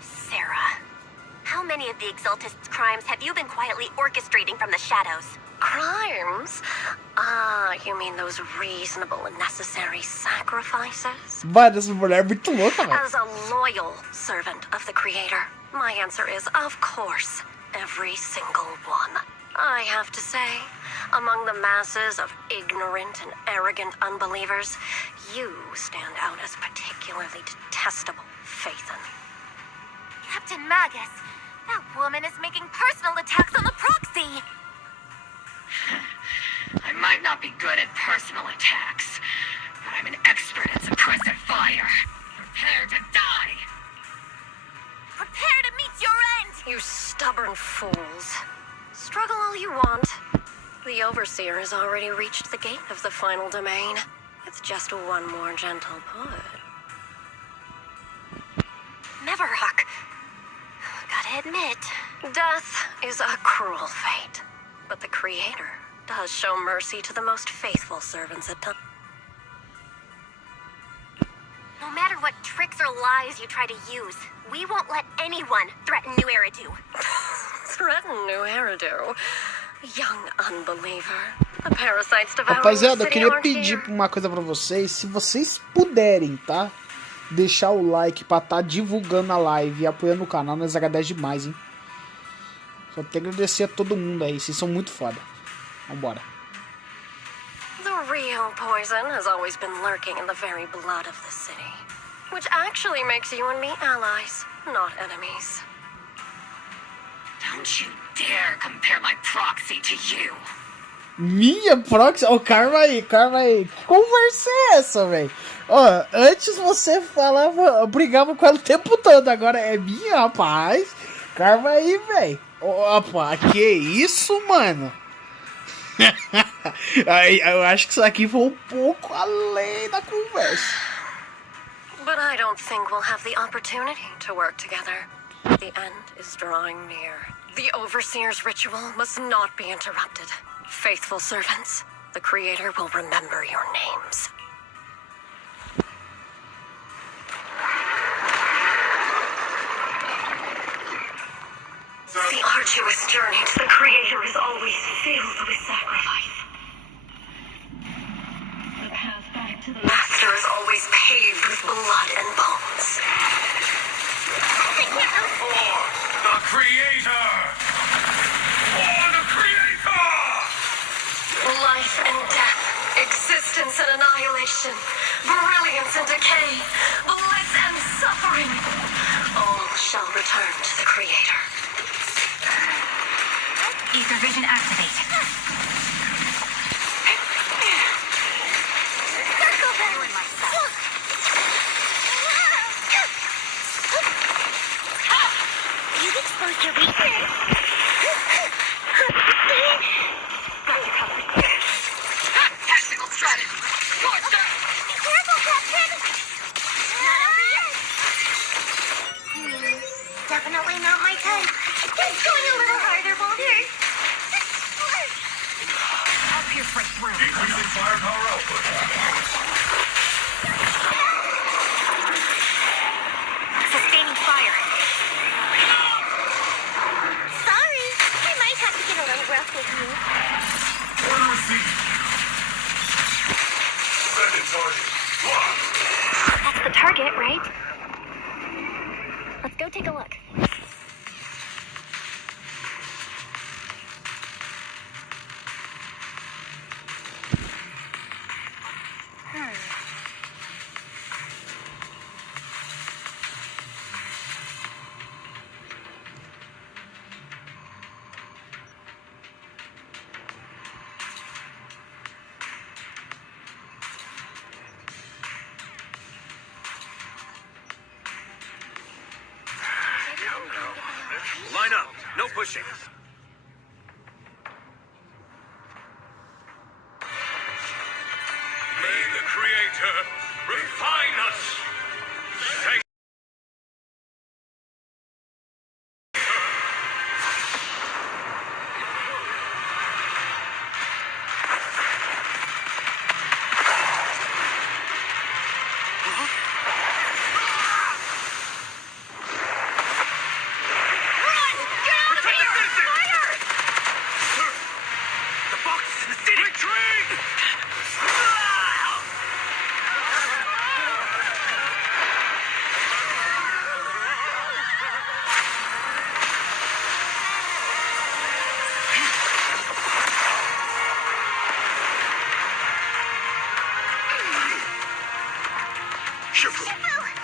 Sarah, how many of the Exaltists' crimes have you been quietly orchestrating from the shadows? crimes? You mean those reasonable and necessary sacrifices? Várias mulheres muito loucas, velho. As a loyal servant of the Creator, my answer is, of course, every single one. I have to say, among the masses of ignorant and arrogant unbelievers, you stand out as particularly detestable, Phaethon. Captain Magus, that woman is making personal attacks on the proxy. I might not be good at personal attacks, but I'm an expert at suppressive fire. Prepare to die! Prepare to meet your end! You stubborn fools. Struggle all you want. The Overseer has already reached the gate of the final domain. It's just one more gentle push. Neverhawk. Gotta admit, Death is a cruel fate, but the Creator does show mercy to the most faithful servants at times. no matter what tricks or lies you try to use, we won't let anyone threaten New Eridu. Threaten New Eridu? Young unbeliever. The parasites devouring Rapaziada, the eu city queria aren't pedir here. uma coisa pra vocês. Se vocês puderem, tá? Deixar o like pra tá divulgando a live e apoiando o canal, nós agradecemos demais, hein? Só tenho que agradecer a todo mundo aí. Vocês são muito foda. Vambora. The real poison has always been lurking in the very blood of the city, which actually makes you and me allies, not enemies. Don't you dare compare my proxy to you! Minha proxy? Ó, calma aí, calma aí. Que conversa é essa, velho? Ó, antes você falava, brigava com ela o tempo todo, agora é minha, rapaz. Calma aí, velho. Ó, rapaz, que isso, mano? Aí, eu acho que isso aqui foi um pouco além da conversa. But I don't think we'll have the opportunity to work together. The end is drawing near. The Overseer's ritual must not be interrupted. Faithful servants, the Creator will remember your names. The arduous journey to the Creator is always filled with sacrifice. The path back to the Master is always paved with blood and bones. The Creator! For the Creator! Life and death, existence and annihilation, brilliance and decay, bliss and suffering, all shall return to the Creator. Ether vision activate. Circle them! You've exposed your weakness. Tactical strategy! Torture! Careful, Captain! Not over yet. Definitely not my type. Just going a little harder, Walter. pierce right through. Increasing firepower output. Sustaining fire. Sorry, I might have to get a little rough with you. Order received. Second target. Locked. That's the target, right? Let's go take a look. Line up. No pushing. May the Creator refine us. Thank The box is in the city. Retreat!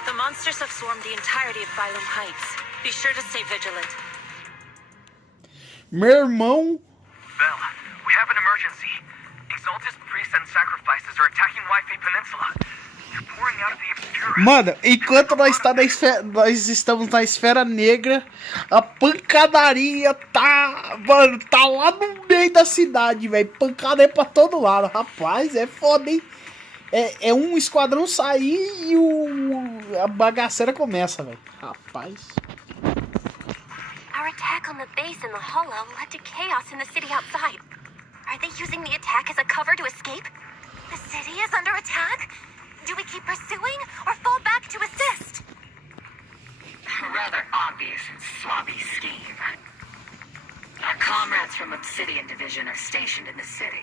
The monsters have swarmed the entirety of Phylum Heights. Be sure to stay vigilant. Meu irmão. Bell, we have an emergency. Exalted priests and sacrifices are attacking Wi-Fi Peninsula. They're pouring out of the obscure. Mano, enquanto nós estamos na esfera negra, a pancadaria tá. Mano, tá lá no meio da cidade, velho. Pancadaria pra todo lado. Rapaz, é foda, hein? É um esquadrão sair e a bagaceira começa, velho. Rapaz. Our attack on the base in the hollow led to chaos in the city outside. Are they using the attack as a cover to escape? The city is under attack? Do we keep pursuing or fall back to assist? A rather obvious and sloppy scheme. Our comrades from Obsidian Division are stationed in the city,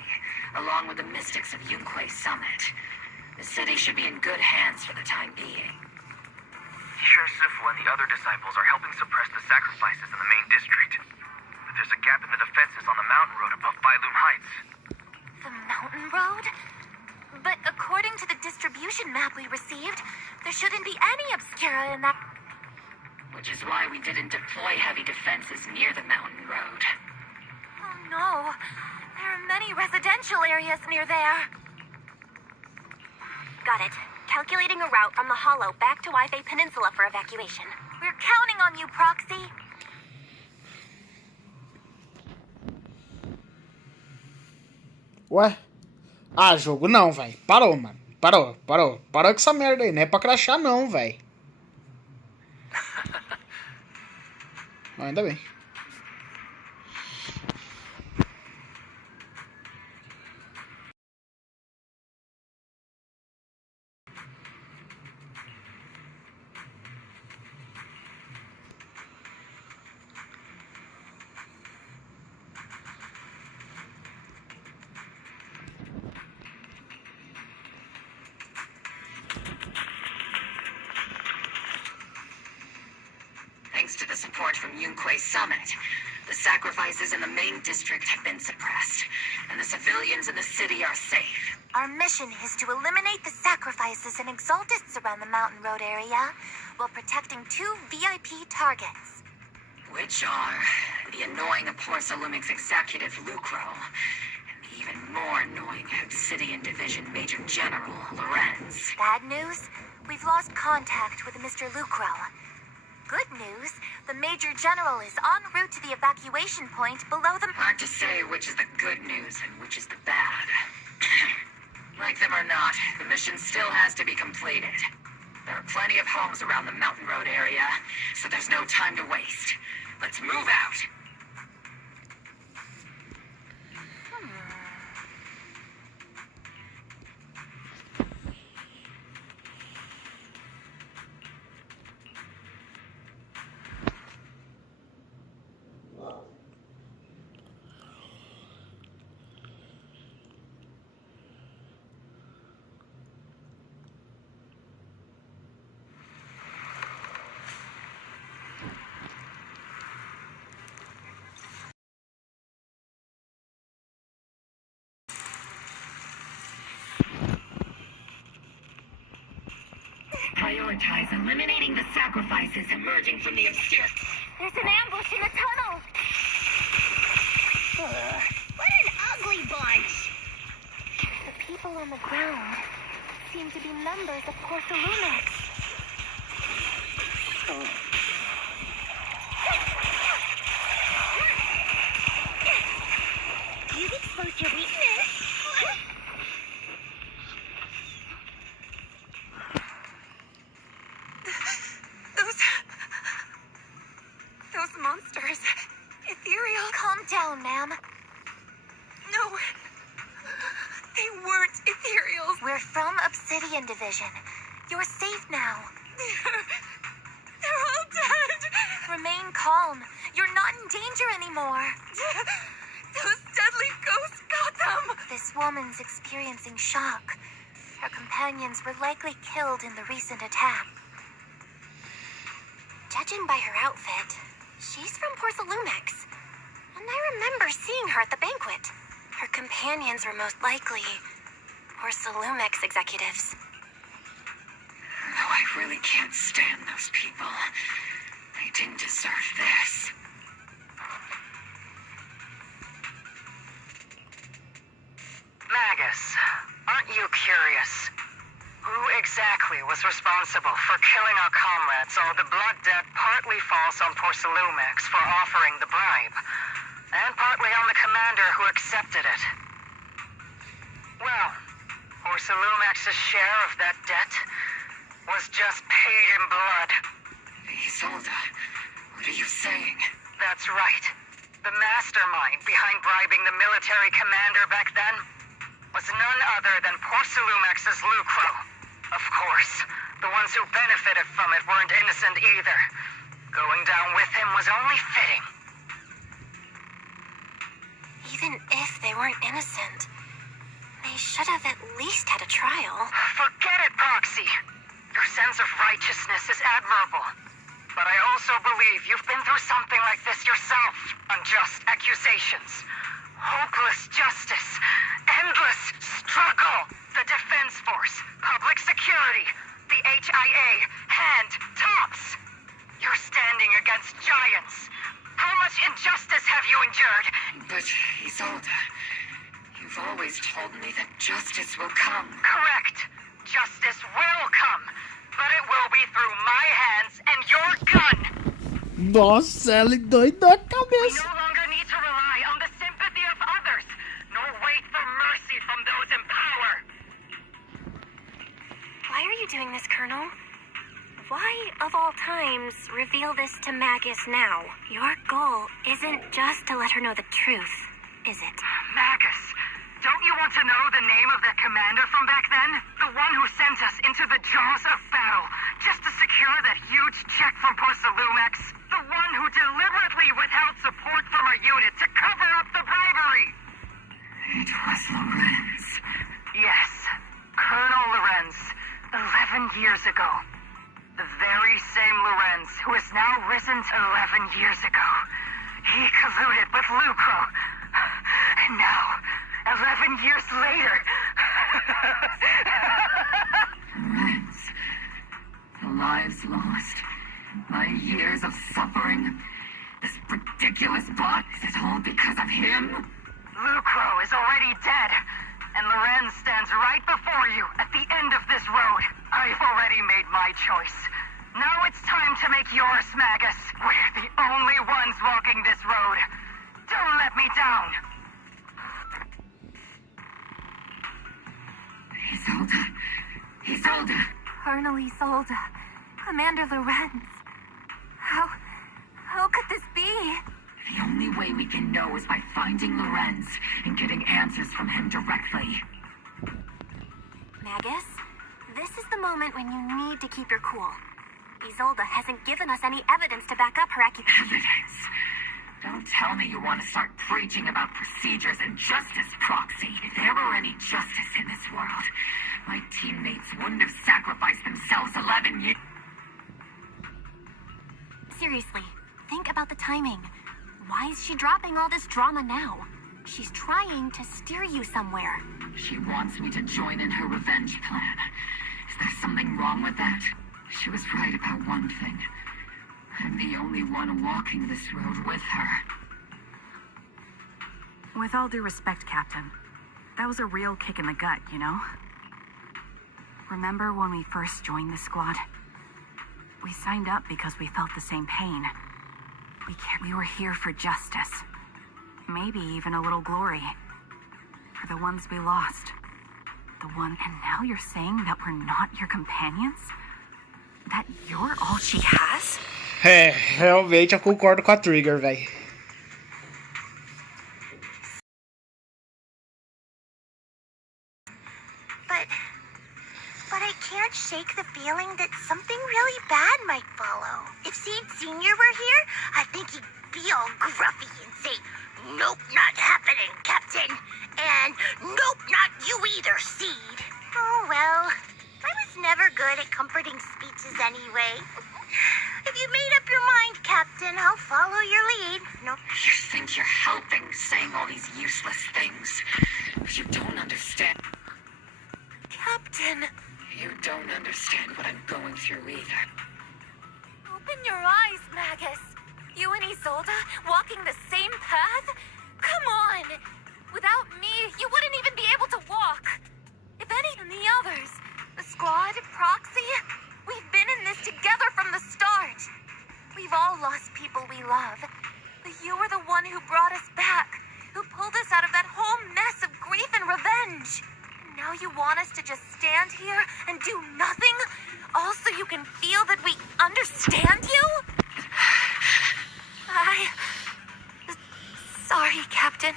along with the mystics of Yunquay Summit. The city should be in good hands for the time being. Sure, Sifu and the other disciples are helping suppress the sacrifices in the main district. But there's a gap in the defenses on the mountain road above Phylum Heights. The mountain road? But according to the distribution map we received, there shouldn't be any obscura in that. Which is why we didn't deploy heavy defenses near the mountain road. Oh no. There are many residential areas near there. Got it. Calculating a route from the hollow back to Wi-Fi Peninsula for evacuation. We're counting on you, Proxy. Ué? Ah, jogo não, velho. Parou, mano. Parou com essa merda aí. Não é pra crachar, não, velho. Ainda bem. Thanks to the support from Yunquay Summit, the sacrifices in the main district have been suppressed, and the civilians in the city are safe. Our mission is to eliminate the sacrifices and exaltists around the mountain road area while protecting 2 VIP targets. Which are the annoying Porcelumix executive Lucro, and the even more annoying Obsidian Division Major General Lorenz. Bad news? We've lost contact with Mr. Lucro. Good news, the Major General is en route to the evacuation point below the... Hard to say which is the good news and which is the bad. Like them or not, the mission still has to be completed. There are plenty of homes around the mountain road area, so there's no time to waste. Let's move out. sacrifices emerging from the obscure. There's an ambush in the tunnel. What an ugly bunch. The people on the ground seem to be members of Porcelumex. You've exposed your weakness. Those monsters. Ethereal. Calm down, ma'am. No. They weren't ethereals. We're from Obsidian Division. You're safe now. They're all dead. Remain calm. You're not in danger anymore. Those deadly ghosts got them. This woman's experiencing shock. Her companions were likely killed in the recent attack. Judging by her outfit, she's from Porcelumex. And I remember seeing her at the banquet. Her companions were most likely Porcelumex executives. Though I really can't stand those people. They didn't deserve this. Magus, aren't you curious? Who exactly was responsible for killing our comrades, all the blood debt partly falls on Porcelumex for offering the bribe, and partly on the commander who accepted it? Well, Porcelumex's share of that debt was just paid in blood. Isolde, what are you saying? That's right. The mastermind behind bribing the military commander back then was none other than Porcelumex's Lucro. Of course, the ones who benefited from it weren't innocent either. Going down with him was only fitting. Even if they weren't innocent, they should have at least had a trial. Forget it, Proxy. Your sense of righteousness is admirable. But I also believe you've been through something like this yourself. Unjust accusations, hopeless justice, endless struggle. The Defense Force, public security, the HIA, and tops. You're standing against giants. How much injustice have you endured? But, Isolde, you've always told me that justice will come. Correct. Justice will come. But it will be through my hands and your gun. Nossa, ela doida a We cabeça. no longer need to rely on the sympathy of others, nor wait for mercy from those in power. Why are you doing this, Colonel? Why, of all times, reveal this to Magus now? Your goal isn't just to let her know the truth, is it? Magus, don't you want to know the name of that commander from back then? The one who sent us into the jaws of battle, just to secure that huge check from Porcelumex? The one who deliberately withheld support from our unit to cover up the bribery? It was Lorenz. Yes, Colonel Lorenz, 11 years ago. The very same Lorenz who is now risen 11 years ago. He colluded with Lucro. And now, 11 years later... Lorenz. The lives lost. My years of suffering. This ridiculous bot. Is it all because of him? Lucro is already dead. And Lorenz stands right before you at the end of this road. I've already made my choice. Now it's time to make yours, Magus. We're the only ones walking this road. Don't let me down. Isolde. Isolde. Colonel Isolde. Commander Lorenz. How could this be? The only way we can know is by finding Lorenz and getting answers from him directly. Magus, this is the moment when you need to keep your cool. Isolde hasn't given us any evidence to back up her accusation. Evidence? Don't tell me you want to start preaching about procedures and justice, Proxy. If there were any justice in this world, my teammates wouldn't have sacrificed themselves 11 years. Seriously, think about the timing. Why is she dropping all this drama now? She's trying to steer you somewhere. She wants me to join in her revenge plan. Is there something wrong with that? She was right about one thing. I'm the only one walking this road with her. With all due respect, Captain, that was a real kick in the gut, you know? Remember when we first joined the squad? We signed up because we felt the same pain. We were here for justice. Maybe even a little glory. For the ones we lost. And now you're saying that we're not your companions? That you're all she has? Realmente eu concordo com a Trigger, velho. But I can't shake the feeling that something really bad might follow. If Seed Sr. were here, I think he'd be all gruffy and say, "Nope, not happening, Captain." And, "Nope, not you either, Seed." Oh, well, I was never good at comforting speeches anyway. If you made up your mind, Captain, I'll follow your lead. No. You think you're helping saying all these useless things. You don't understand. Captain! You don't understand what I'm going through either. Open your eyes, Magus. You and Isolde walking the same path? Come on! Without me, you wouldn't even be able to walk. If any of the others, the squad, Proxy, we've been in this together from the start. We've all lost people we love. But you were the one who brought us back, who pulled us out of that whole mess of grief and revenge. Now you want us to just stand here and do nothing? All so you can feel that we understand you? Sorry, Captain.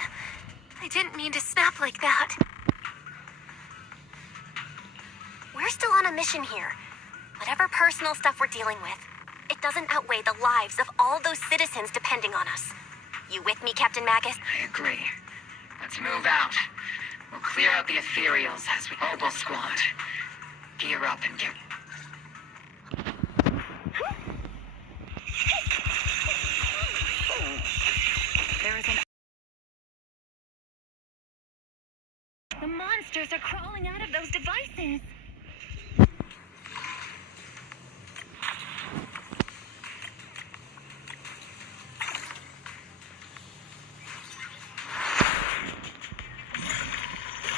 I didn't mean to snap like that. We're still on a mission here. Whatever personal stuff we're dealing with, it doesn't outweigh the lives of all those citizens depending on us. You with me, Captain Magus? I agree. Let's move out. We'll clear out the ethereals as we Obel Squad. Gear up and get... There is an... The monsters are crawling out of those devices.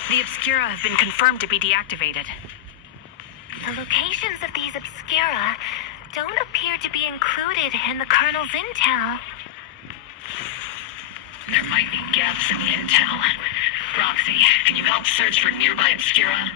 The Obscura have been confirmed to be deactivated. The locations of these Obscura don't appear to be included in the Colonel's intel. There might be gaps in the intel. Roxy, can you help search for nearby Obscura?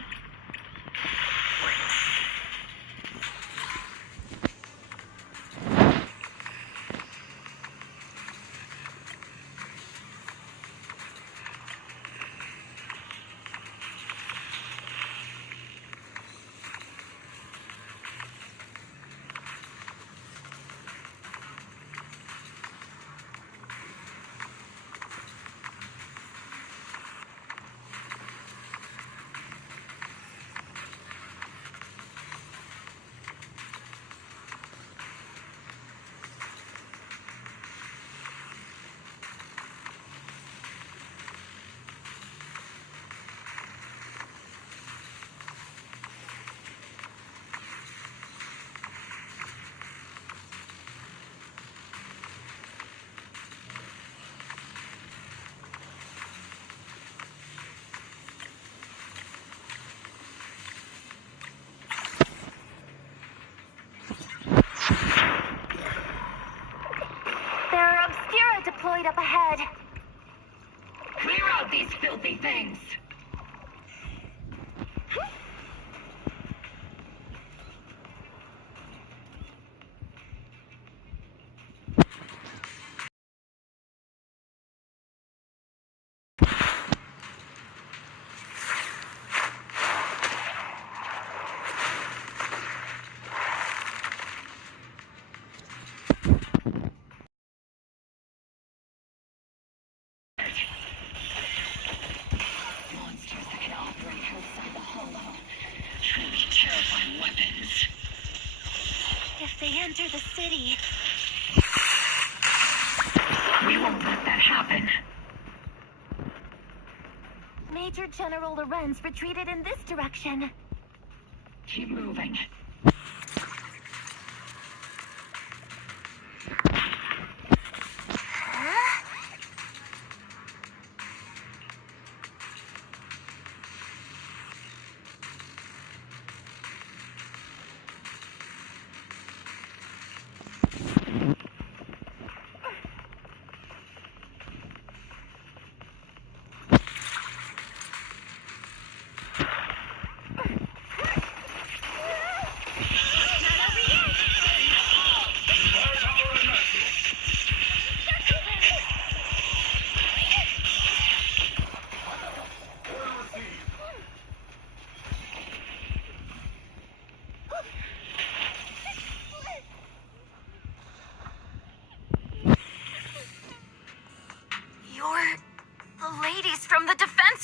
Deployed up ahead. Clear out these filthy things! Enter the city. We won't let that happen. Major General Lorenz retreated in this direction. Keep moving.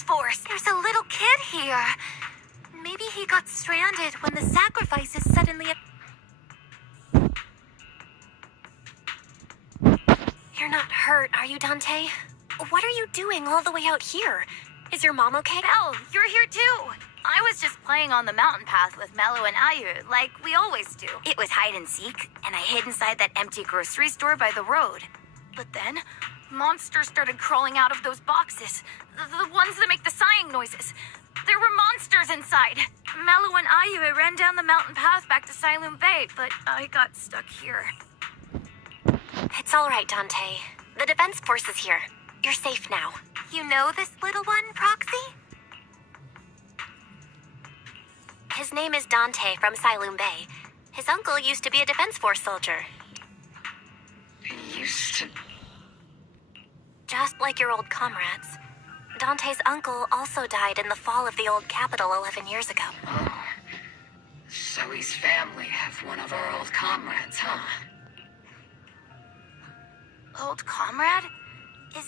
Force. There's a little kid here. Maybe he got stranded when the sacrifices suddenly... You're not hurt, are you, Dante? What are you doing all the way out here? Is your mom okay? Belle, you're here too. I was just playing on the mountain path with Mello and Ayu, like we always do. It was hide and seek, and I hid inside that empty grocery store by the road. But then, monsters started crawling out of those boxes. The ones that make the sighing noises. There were monsters inside. Mello and Ayu ran down the mountain path back to Siloon Bay, but I got stuck here. It's all right, Dante. The defense force is here. You're safe now. You know this little one, Proxy? His name is Dante from Siloon Bay. His uncle used to be a defense force soldier. Used to... Just like your old comrades. Dante's uncle also died in the fall of the old capital 11 years ago. Oh. Zoe's family have one of our old comrades, huh? Old comrade? Is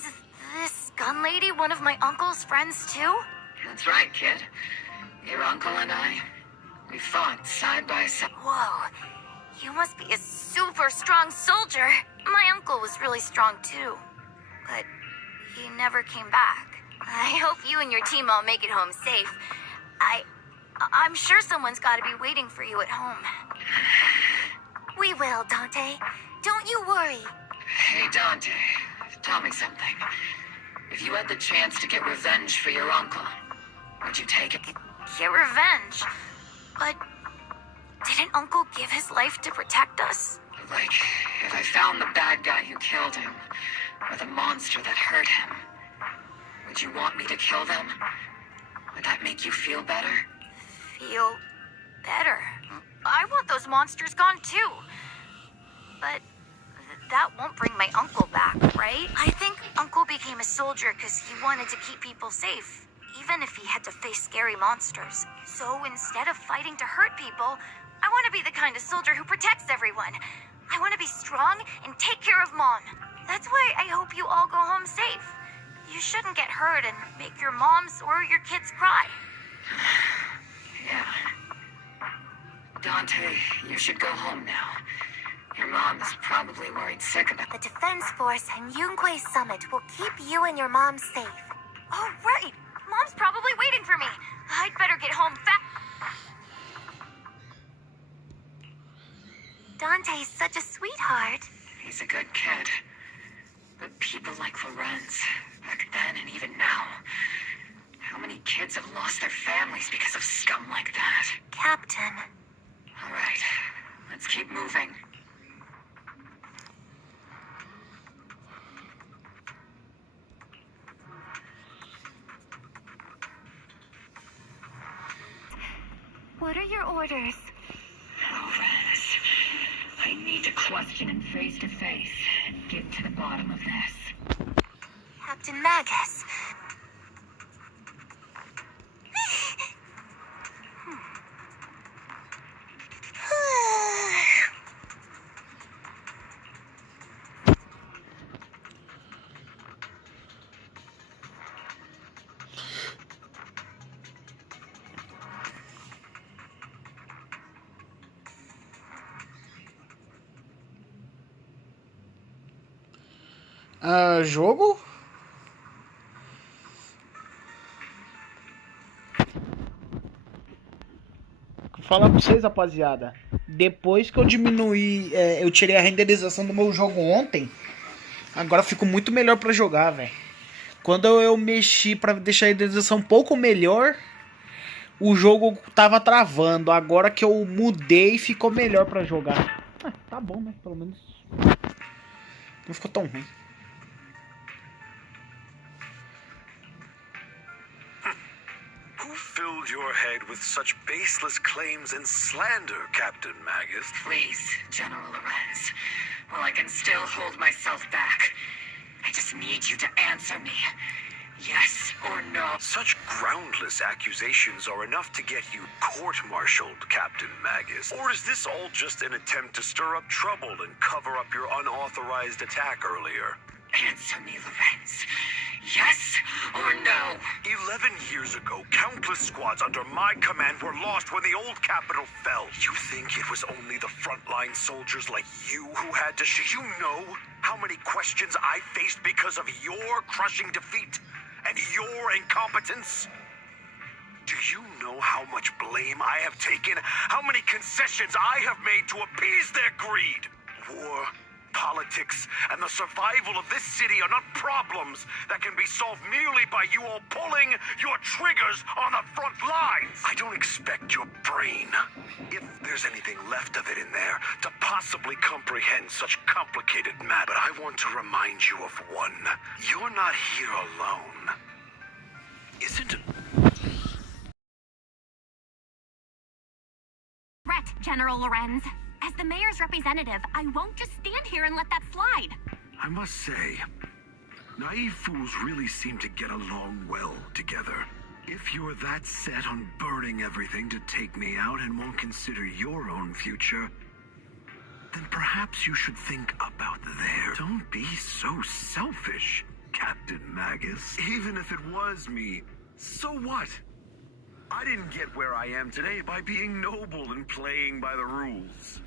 this gun lady one of my uncle's friends too? That's right, kid. Your uncle and I, we fought side by side. Whoa, you must be a super strong soldier. My uncle was really strong too, but he never came back. I hope you and your team all make it home safe. I'm sure someone's got to be waiting for you at home. We will, Dante. Don't you worry. Hey, Dante, tell me something. If you had the chance to get revenge for your uncle, would you take it? Get revenge? But didn't Uncle give his life to protect us? Like, if I found the bad guy who killed him, or the monster that hurt him, would you want me to kill them? Would that make you feel better? Feel better? I want those monsters gone too. But that won't bring my uncle back, right? I think Uncle became a soldier because he wanted to keep people safe, even if he had to face scary monsters. So instead of fighting to hurt people, I want to be the kind of soldier who protects everyone. I want to be strong and take care of Mom. That's why I hope you all go home safe. You shouldn't get hurt and make your moms or your kids cry. Yeah. Dante, you should go home now. Your mom is probably worried sick about... The Defense Force and Yunque Summit will keep you and your mom safe. Oh, right! Mom's probably waiting for me. I'd better get home fast. Dante's such a sweetheart. He's a good kid. But people like Lorenz, back then and even now, how many kids have lost their families because of scum like that? Captain. All right, let's keep moving. What are your orders? Lorenz, I need to question him face to face and get to the bottom of this. Captain Magus. Jogo? Vou falar pra vocês, rapaziada. Depois que eu diminuí, eu tirei a renderização do meu jogo ontem. Agora fico muito melhor pra jogar, velho. Quando eu mexi pra deixar a renderização um pouco melhor, o jogo tava travando. Agora que eu mudei, ficou melhor pra jogar. Tá bom, né? Pelo menos não ficou tão ruim. Who filled your head with such baseless claims and slander, Captain Magus? Please, General Lorenz. While I can still hold myself back, I just need you to answer me. Yes or no? Such groundless accusations are enough to get you court-martialed, Captain Magus. Or is this all just an attempt to stir up trouble and cover up your unauthorized attack earlier? Answer me, Lorenz. Yes or no? 11 years ago, countless squads under my command were lost when the old capital fell. You think it was only the frontline soldiers like you who had to You know how many questions I faced because of your crushing defeat and your incompetence? Do you know how much blame I have taken? How many concessions I have made to appease their greed? War, politics, and the survival of this city are not problems that can be solved merely by you all pulling your triggers on the front lines. I don't expect your brain, if there's anything left of it in there, to possibly comprehend such complicated matter. But I want to remind you of one. You're not here alone. Isn't it? General Lorenz. As the mayor's representative, I won't just stand here and let that slide. I must say, naive fools really seem to get along well together. If you're that set on burning everything to take me out and won't consider your own future, then perhaps you should think about theirs. Don't be so selfish, Captain Magus. Even if it was me, so what? I didn't get where I am today by being noble and playing by the rules.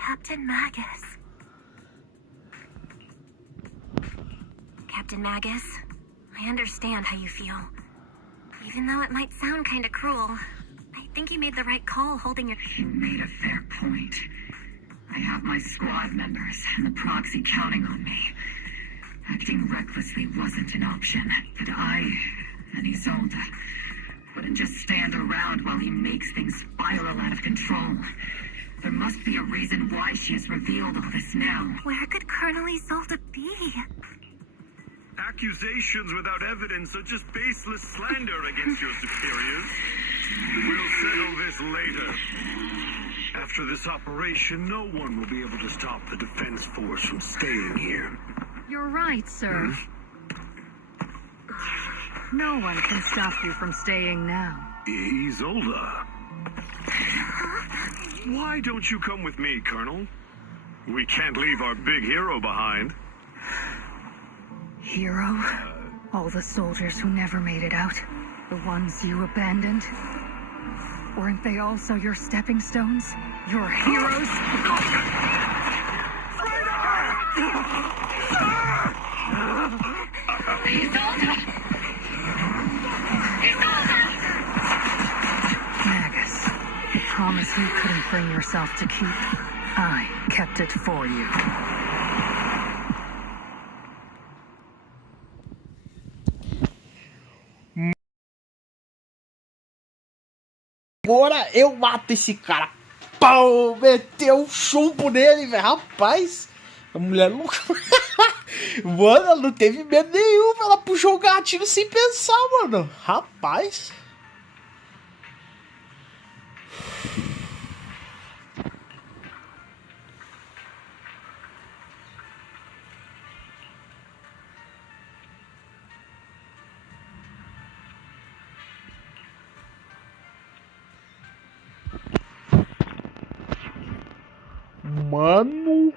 Captain Magus. Captain Magus, I understand how you feel. Even though it might sound kinda cruel, I think you made the right call holding your... You made a fair point. I have my squad members and the proxy counting on me. Acting recklessly wasn't an option, but I and Isolde wouldn't just stand around while he makes things spiral out of control. There must be a reason why she has revealed all this now. Where could Colonel Isolde be? Accusations without evidence are just baseless slander against your superiors. We'll settle this later. After this operation, no one will be able to stop the defense force from staying here. You're right, sir. No one can stop you from staying now. Isolde. Why don't you come with me, Colonel? We can't leave our big hero behind. Hero? All the soldiers who never made it out? The ones you abandoned? Weren't they also your stepping stones? Your heroes? Magus, the promise you couldn't bring yourself to keep, I kept it for you. Agora eu mato esse cara. Pau, meteu um chumbo nele, velho. Rapaz, a mulher louca. Mano, ela não teve medo nenhum. Ela puxou o gatilho sem pensar, mano. Rapaz. Mano.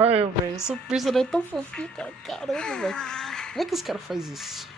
Ai, velho, esse personagem é tão fofinho, cara. Caramba, velho. Como é que os caras fazem isso?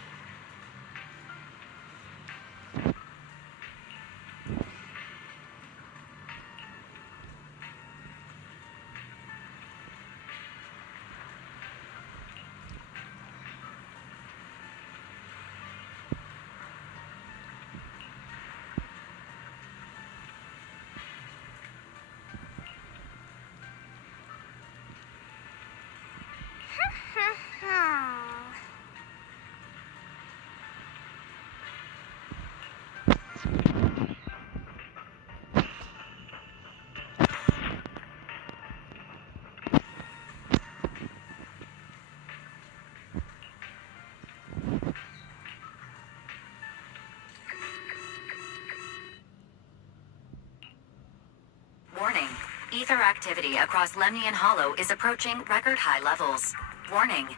Warning. Ether activity across Lemnian Hollow is approaching record high levels. Warning.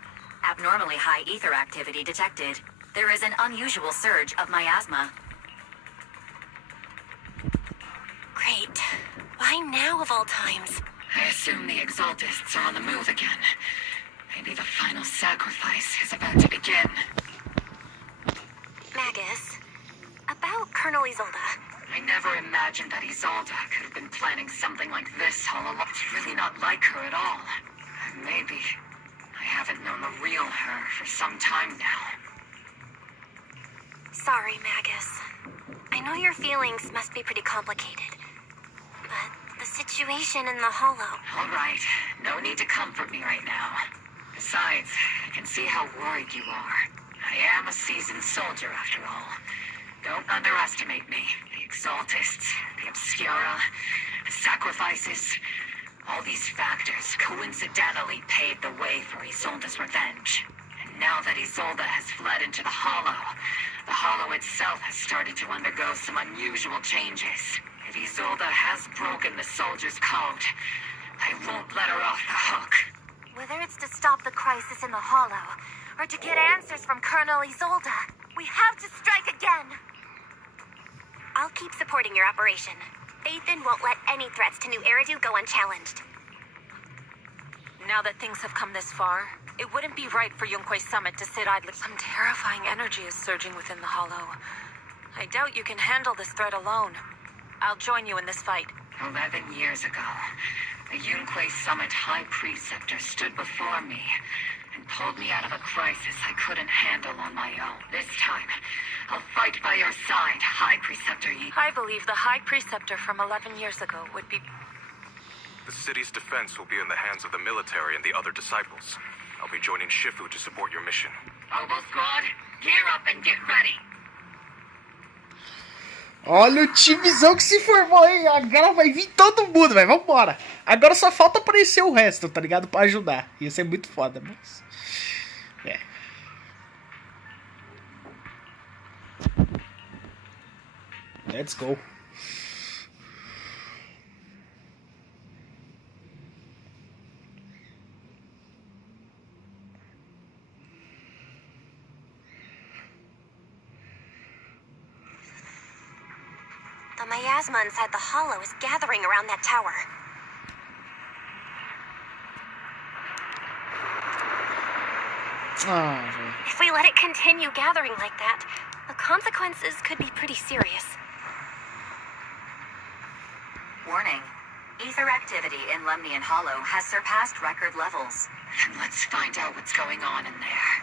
Abnormally high ether activity detected. There is an unusual surge of miasma. Great. Why now of all times? I assume the Exaltists are on the move again. Maybe the final sacrifice is about to begin. Magus, about Colonel Isolde. I never imagined that Isolde could have been planning something like this all along. It's really not like her at all. Maybe I haven't known the real her for some time now. Sorry, Magus. I know your feelings must be pretty complicated. But the situation in the Hollow... All right. No need to comfort me right now. Besides, I can see how worried you are. I am a seasoned soldier, after all. Don't underestimate me. The Exaltists, the Obscura, the sacrifices... all these factors coincidentally paved the way for Isolde's revenge. And now that Isolde has fled into the Hollow itself has started to undergo some unusual changes. If Isolde has broken the soldier's code, I won't let her off the hook. Whether it's to stop the crisis in the Hollow, or to get answers from Colonel Isolde, we have to strike again! I'll keep supporting your operation. Bathan won't let any threats to New Eridu go unchallenged. Now that things have come this far, it wouldn't be right for Yunque's summit to sit idly. Some terrifying energy is surging within the Hollow. I doubt you can handle this threat alone. I'll join you in this fight. 11 years ago, the Yunque Summit High Preceptor stood before me and pulled me out of a crisis I couldn't handle on my own. This time, I'll fight by your side, High Preceptor Yi. I believe the High Preceptor from 11 years ago would be... The city's defense will be in the hands of the military and the other disciples. I'll be joining Shifu to support your mission. Oboe Squad, gear up and get ready. Olha o timezão que se formou, hein? Agora vai vir todo mundo, velho. Vambora. Agora só falta aparecer o resto, tá ligado? Pra ajudar. Ia ser muito foda, mas... é. Let's go. The miasma inside the Hollow is gathering around that tower. If we let it continue gathering like that, the consequences could be pretty serious. Warning. Ether activity in Lemnian Hollow has surpassed record levels. And let's find out what's going on in there.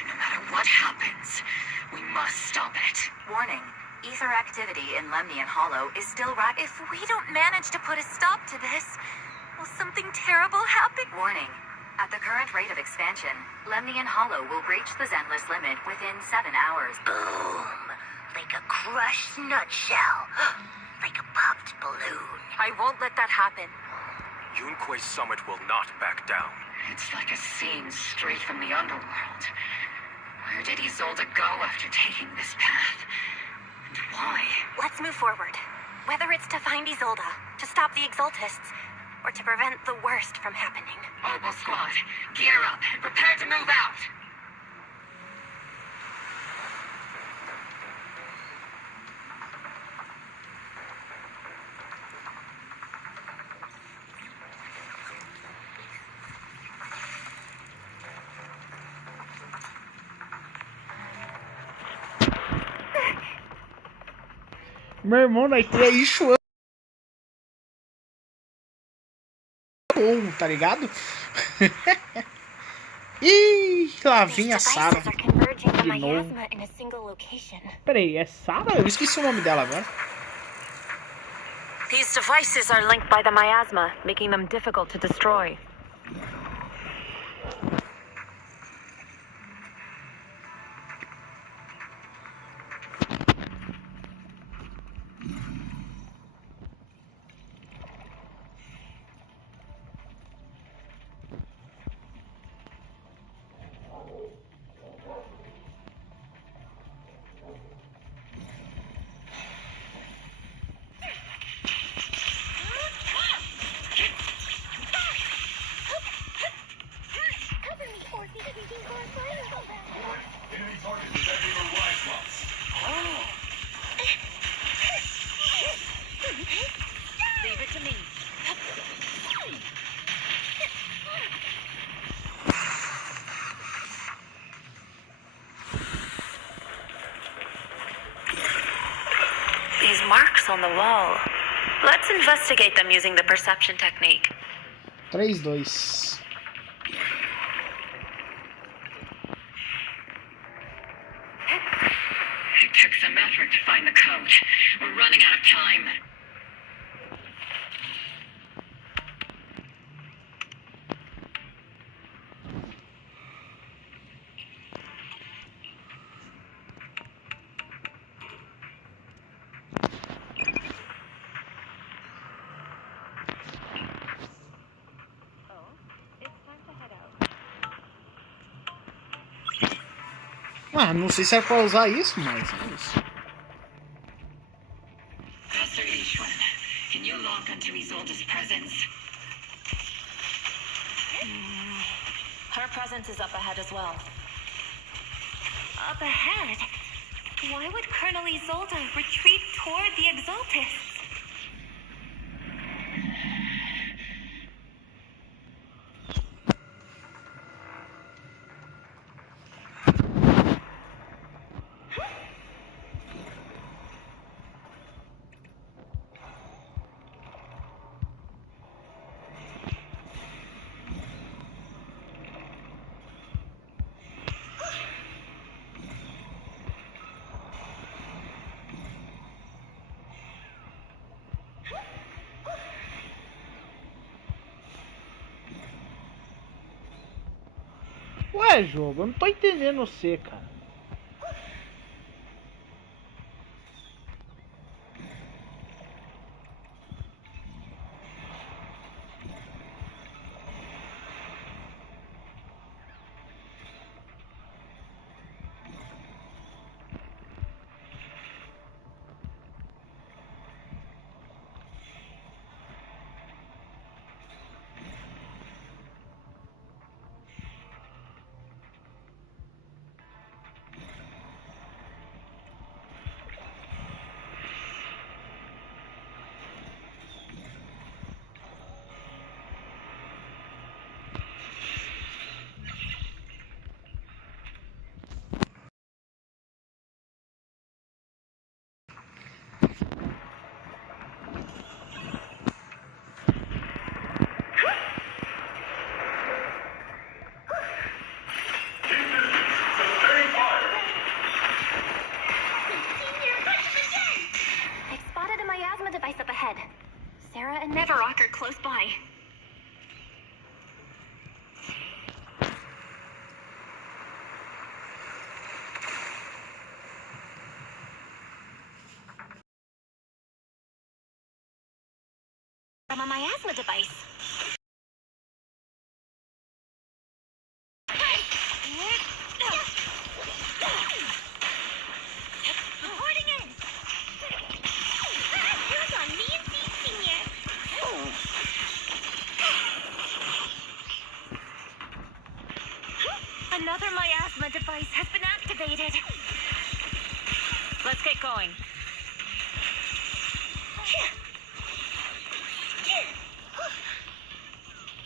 And no matter what happens, we must stop it. Warning. Ether activity in Lemnian Hollow is still rising. If we don't manage to put a stop to this, will something terrible happen? Warning. At the current rate of expansion, Lemnian Hollow will breach the Zenless limit within 7 hours. Boom! Like a crushed nutshell. Like a popped balloon. I won't let that happen. Yunque's summit will not back down. It's like a scene straight from the underworld. Where did Isolde go after taking this path? And why? Let's move forward. Whether it's to find Isolde, to stop the Exaltists, or to prevent the worst from happening. Oboe Squad, gear up and prepare to move out! Meu irmão, daqui é isso. Tá ligado? Ih, lá vem a Sarah de novo. Peraí, é Sarah? Eu esqueci o nome dela agora. These devices are linked by the miasma, making them difficult to destroy. Leave it to me. These marks on the wall. Let's investigate them using the perception technique. 3, 2. It took some effort to find the code. We're running out of time. Ah, não sei se é pra usar isso, mas é isso. Master H1, can you lock onto Isolde's presence? Her presence is up ahead as well. Up ahead? Why would Colonel Isolde retreat toward the Exaltists? Ué, jogo, eu não tô entendendo você, cara. Close by. From a miasma device. Reporting in. Here's on me and Senior. Another miasma device has been activated. Let's get going.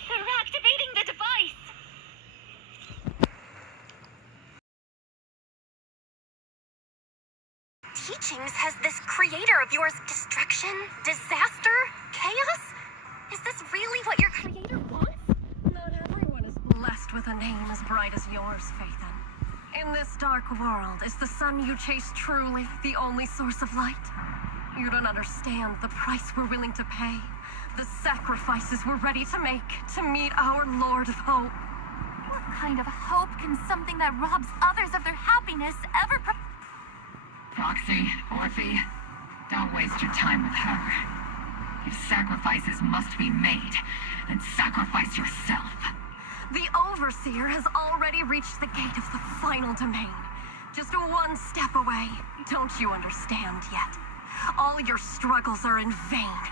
They're activating the device. teachings has this creator of yours destruction, disaster, chaos? Is this really what your creator wants? Not everyone is blessed with a name as bright as yours, Phaethon. In this dark world, is the sun you chase truly the only source of light? You don't understand the price we're willing to pay, the sacrifices we're ready to make to meet our Lord of Hope. What kind of hope can something that robs others of their happiness ever Roxy, Orphe, don't waste your time with her. If sacrifices must be made, then sacrifice yourself. The Overseer has already reached the gate of the final domain. Just one step away. Don't you understand yet? All your struggles are in vain.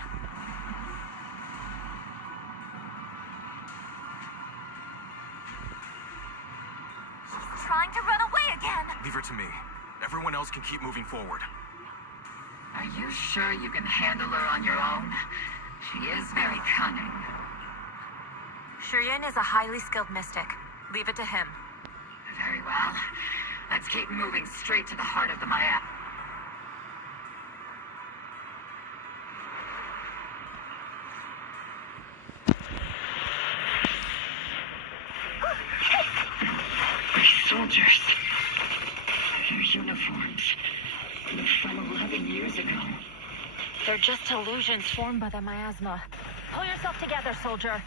She's trying to run away again. Leave her to me. Everyone else can keep moving forward. Are you sure you can handle her on your own? She is very cunning. Shurien is a highly skilled mystic. Leave it to him. Very well. Let's keep moving straight to the heart of the Maya. Soldiers. Their uniforms. They're from 11 years ago. They're just illusions formed by the miasma. Pull yourself together, soldier.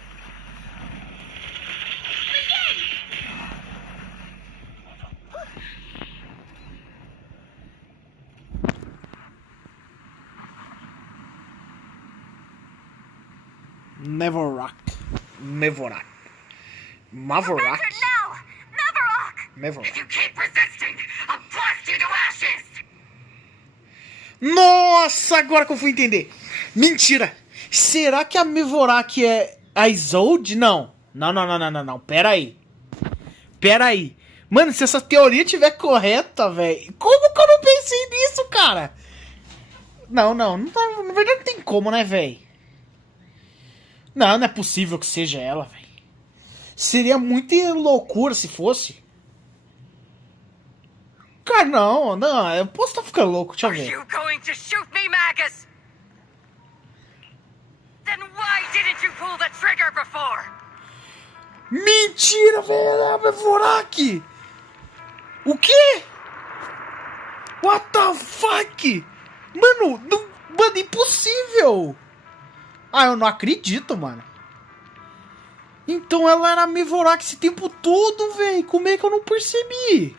Mevorak. Mevorak. Mavorak. Now! Mevorok! Mevorak. If you keep resisting, I'll blast you to ashes! Nossa, agora que eu fui entender. Mentira. Será que a Mevorak é a Isolde? Não. Não. Pera aí. Mano, se essa teoria tiver correta, velho. Como que eu não pensei nisso, cara? Não tá, na verdade não tem como, né, velho? Não é possível que seja ela, velho. Seria muita loucura se fosse. Cara, não, eu posso estar ficando louco, deixa eu ver. Are you going to shoot me, Magus? Then why didn't you pull the trigger before? Mentira, velho, é a Mevorak! O quê? What the fuck? Mano, impossível! Ah, eu não acredito, mano. Então ela era a Mevorak esse tempo todo, velho. Como é que eu não percebi?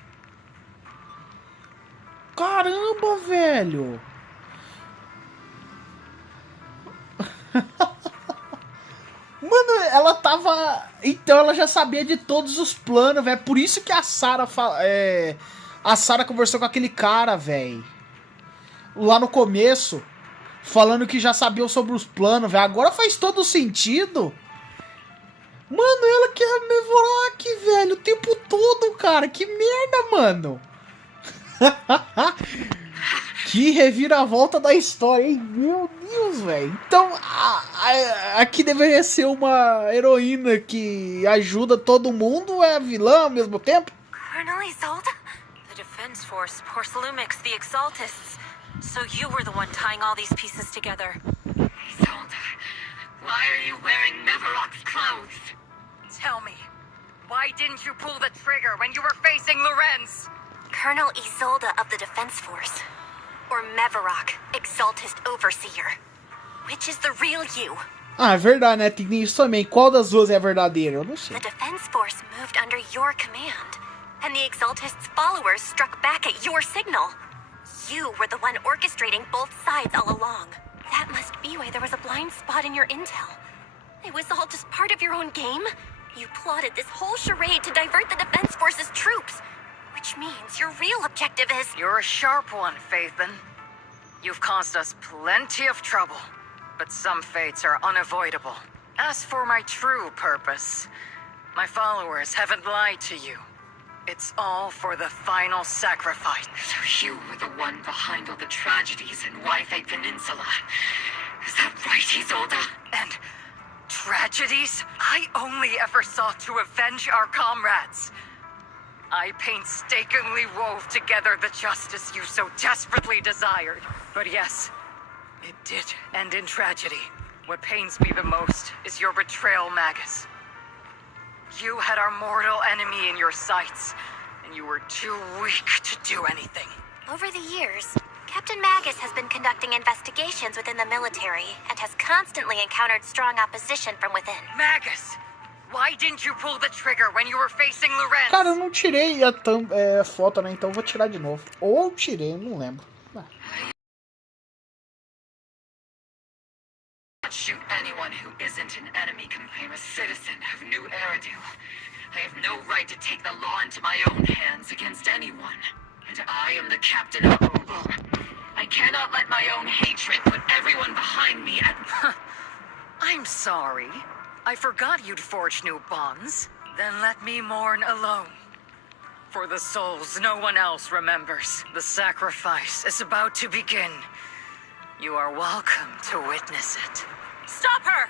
Caramba, velho. Mano, ela tava... Então ela já sabia de todos os planos, velho. Por isso que a Sarah a Sarah conversou com aquele cara, velho. Lá no começo. Falando que já sabia sobre os planos, velho. Agora faz todo sentido. Mano, ela que é a Mevorak, velho. O tempo todo, cara. Que merda, mano. Que reviravolta da história, hein? Meu Deus, velho. Então, aqui deveria ser uma heroína que ajuda todo mundo, é a vilã ao mesmo tempo? Colonel Isolde? The Defense Force, Porcelumix, the Exaltists. So you were the one tying all these pieces together. Isolde, why are you wearing Mevorok's clothes? Tell me, why didn't you pull the trigger when you were facing Lorenz? Colonel Isolde of the Defense Force. Or Mevorok, Exaltist Overseer. Which is the real you? Ah, é verdade, né? Tem isso também. Qual das duas é a verdadeira? Eu não sei. The Defense Force moved under your command. And the Exaltist's followers struck back at your signal. You were the one orchestrating both sides all along. That must be why there was a blind spot in your intel. It was all just part of your own game? You plotted this whole charade to divert the Defense Force's troops. Which means your real objective is... You're a sharp one, Phaethon. You've caused us plenty of trouble, but some fates are unavoidable. As for my true purpose, my followers haven't lied to you. It's all for the final sacrifice. So you were the one behind all the tragedies in Wi-Fi Peninsula. Is that right, Isolde? And tragedies? I only ever sought to avenge our comrades. I painstakingly wove together the justice you so desperately desired. But yes, it did end in tragedy. What pains me the most is your betrayal, Magus. You had our mortal enemy in your sights, and you were too weak to do anything. Over the years, Captain Magus has been conducting investigations within the military and has constantly encountered strong opposition from within. Magus, why didn't you pull the trigger when you were facing Lorenz? Cara, eu não tirei a foto, né? Então eu vou tirar de novo. Ou tirei, não lembro. Shoot anyone who isn't an enemy. I'm a citizen of New Eridu. I have no right to take the law into my own hands against anyone. And I am the captain of Obel. I cannot let my own hatred put everyone behind me at... I'm sorry. I forgot you'd forged new bonds. Then let me mourn alone. For the souls no one else remembers. The sacrifice is about to begin. You are welcome to witness it. Stop her!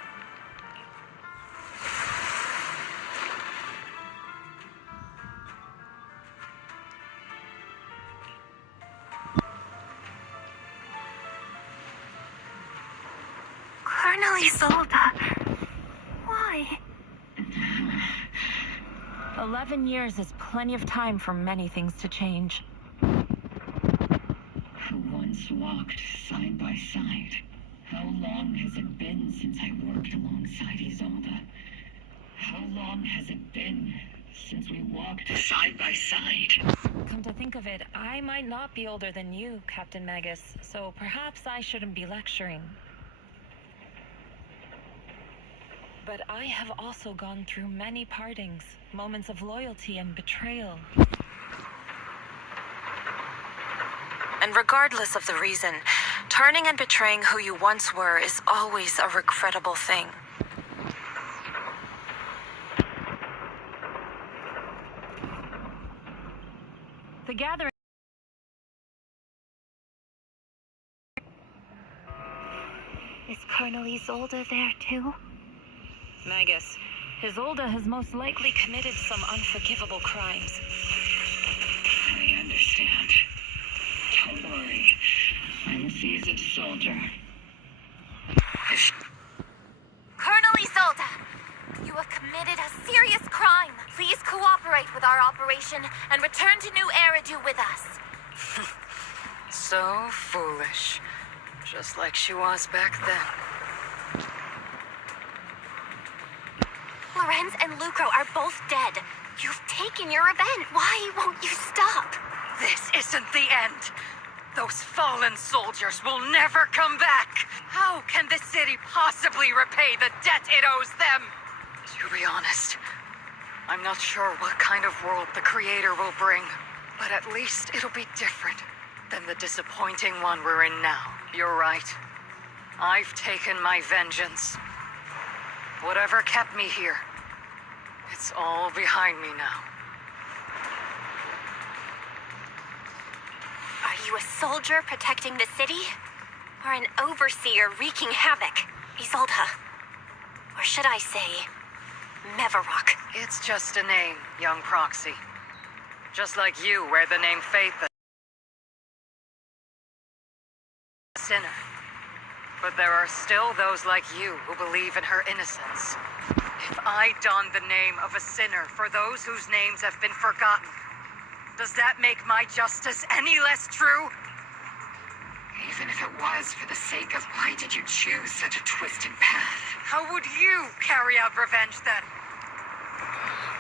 Colonel Isolde. Why? 11 years is plenty of time for many things to change. Who once walked side by side. How long has it been since I worked alongside Isolde? How long has it been since we walked side by side? Come to think of it, I might not be older than you, Captain Magus, so perhaps I shouldn't be lecturing. But I have also gone through many partings, moments of loyalty and betrayal. And regardless of the reason, turning and betraying who you once were is always a regrettable thing. The gathering... Is Colonel Isolde there too? Magus, Isolde has most likely committed some unforgivable crimes. I understand. Don't worry. I'm a seasoned soldier. Colonel Isolde, you have committed a serious crime. Please cooperate with our operation and return to New Eridu with us. So foolish. Just like she was back then. Lorenz and Lucro are both dead. You've taken your revenge. Why won't you stop? This isn't the end. Those fallen soldiers will never come back. How can the city possibly repay the debt it owes them? To be honest, I'm not sure what kind of world the Creator will bring, but at least it'll be different than the disappointing one we're in now. You're right. I've taken my vengeance. Whatever kept me here, it's all behind me now. Are you a soldier protecting the city? Or an overseer wreaking havoc? Isolde. Or should I say, Mevarok? It's just a name, young proxy. Just like you wear the name Faith. Sinner. But there are still those like you who believe in her innocence. If I don the name of a sinner for those whose names have been forgotten, does that make my justice any less true? Even if it was for the sake of why did you choose such a twisted path? How would you carry out revenge then?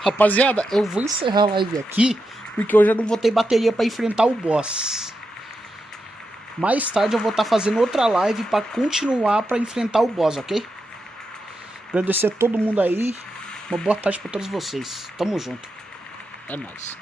Rapaziada, eu vou encerrar a live aqui, porque eu já não vou ter bateria para enfrentar o boss. Mais tarde eu vou estar fazendo outra live para continuar para enfrentar o boss, ok? Agradecer a todo mundo aí. Uma boa tarde para todos vocês. Tamo junto. É nóis.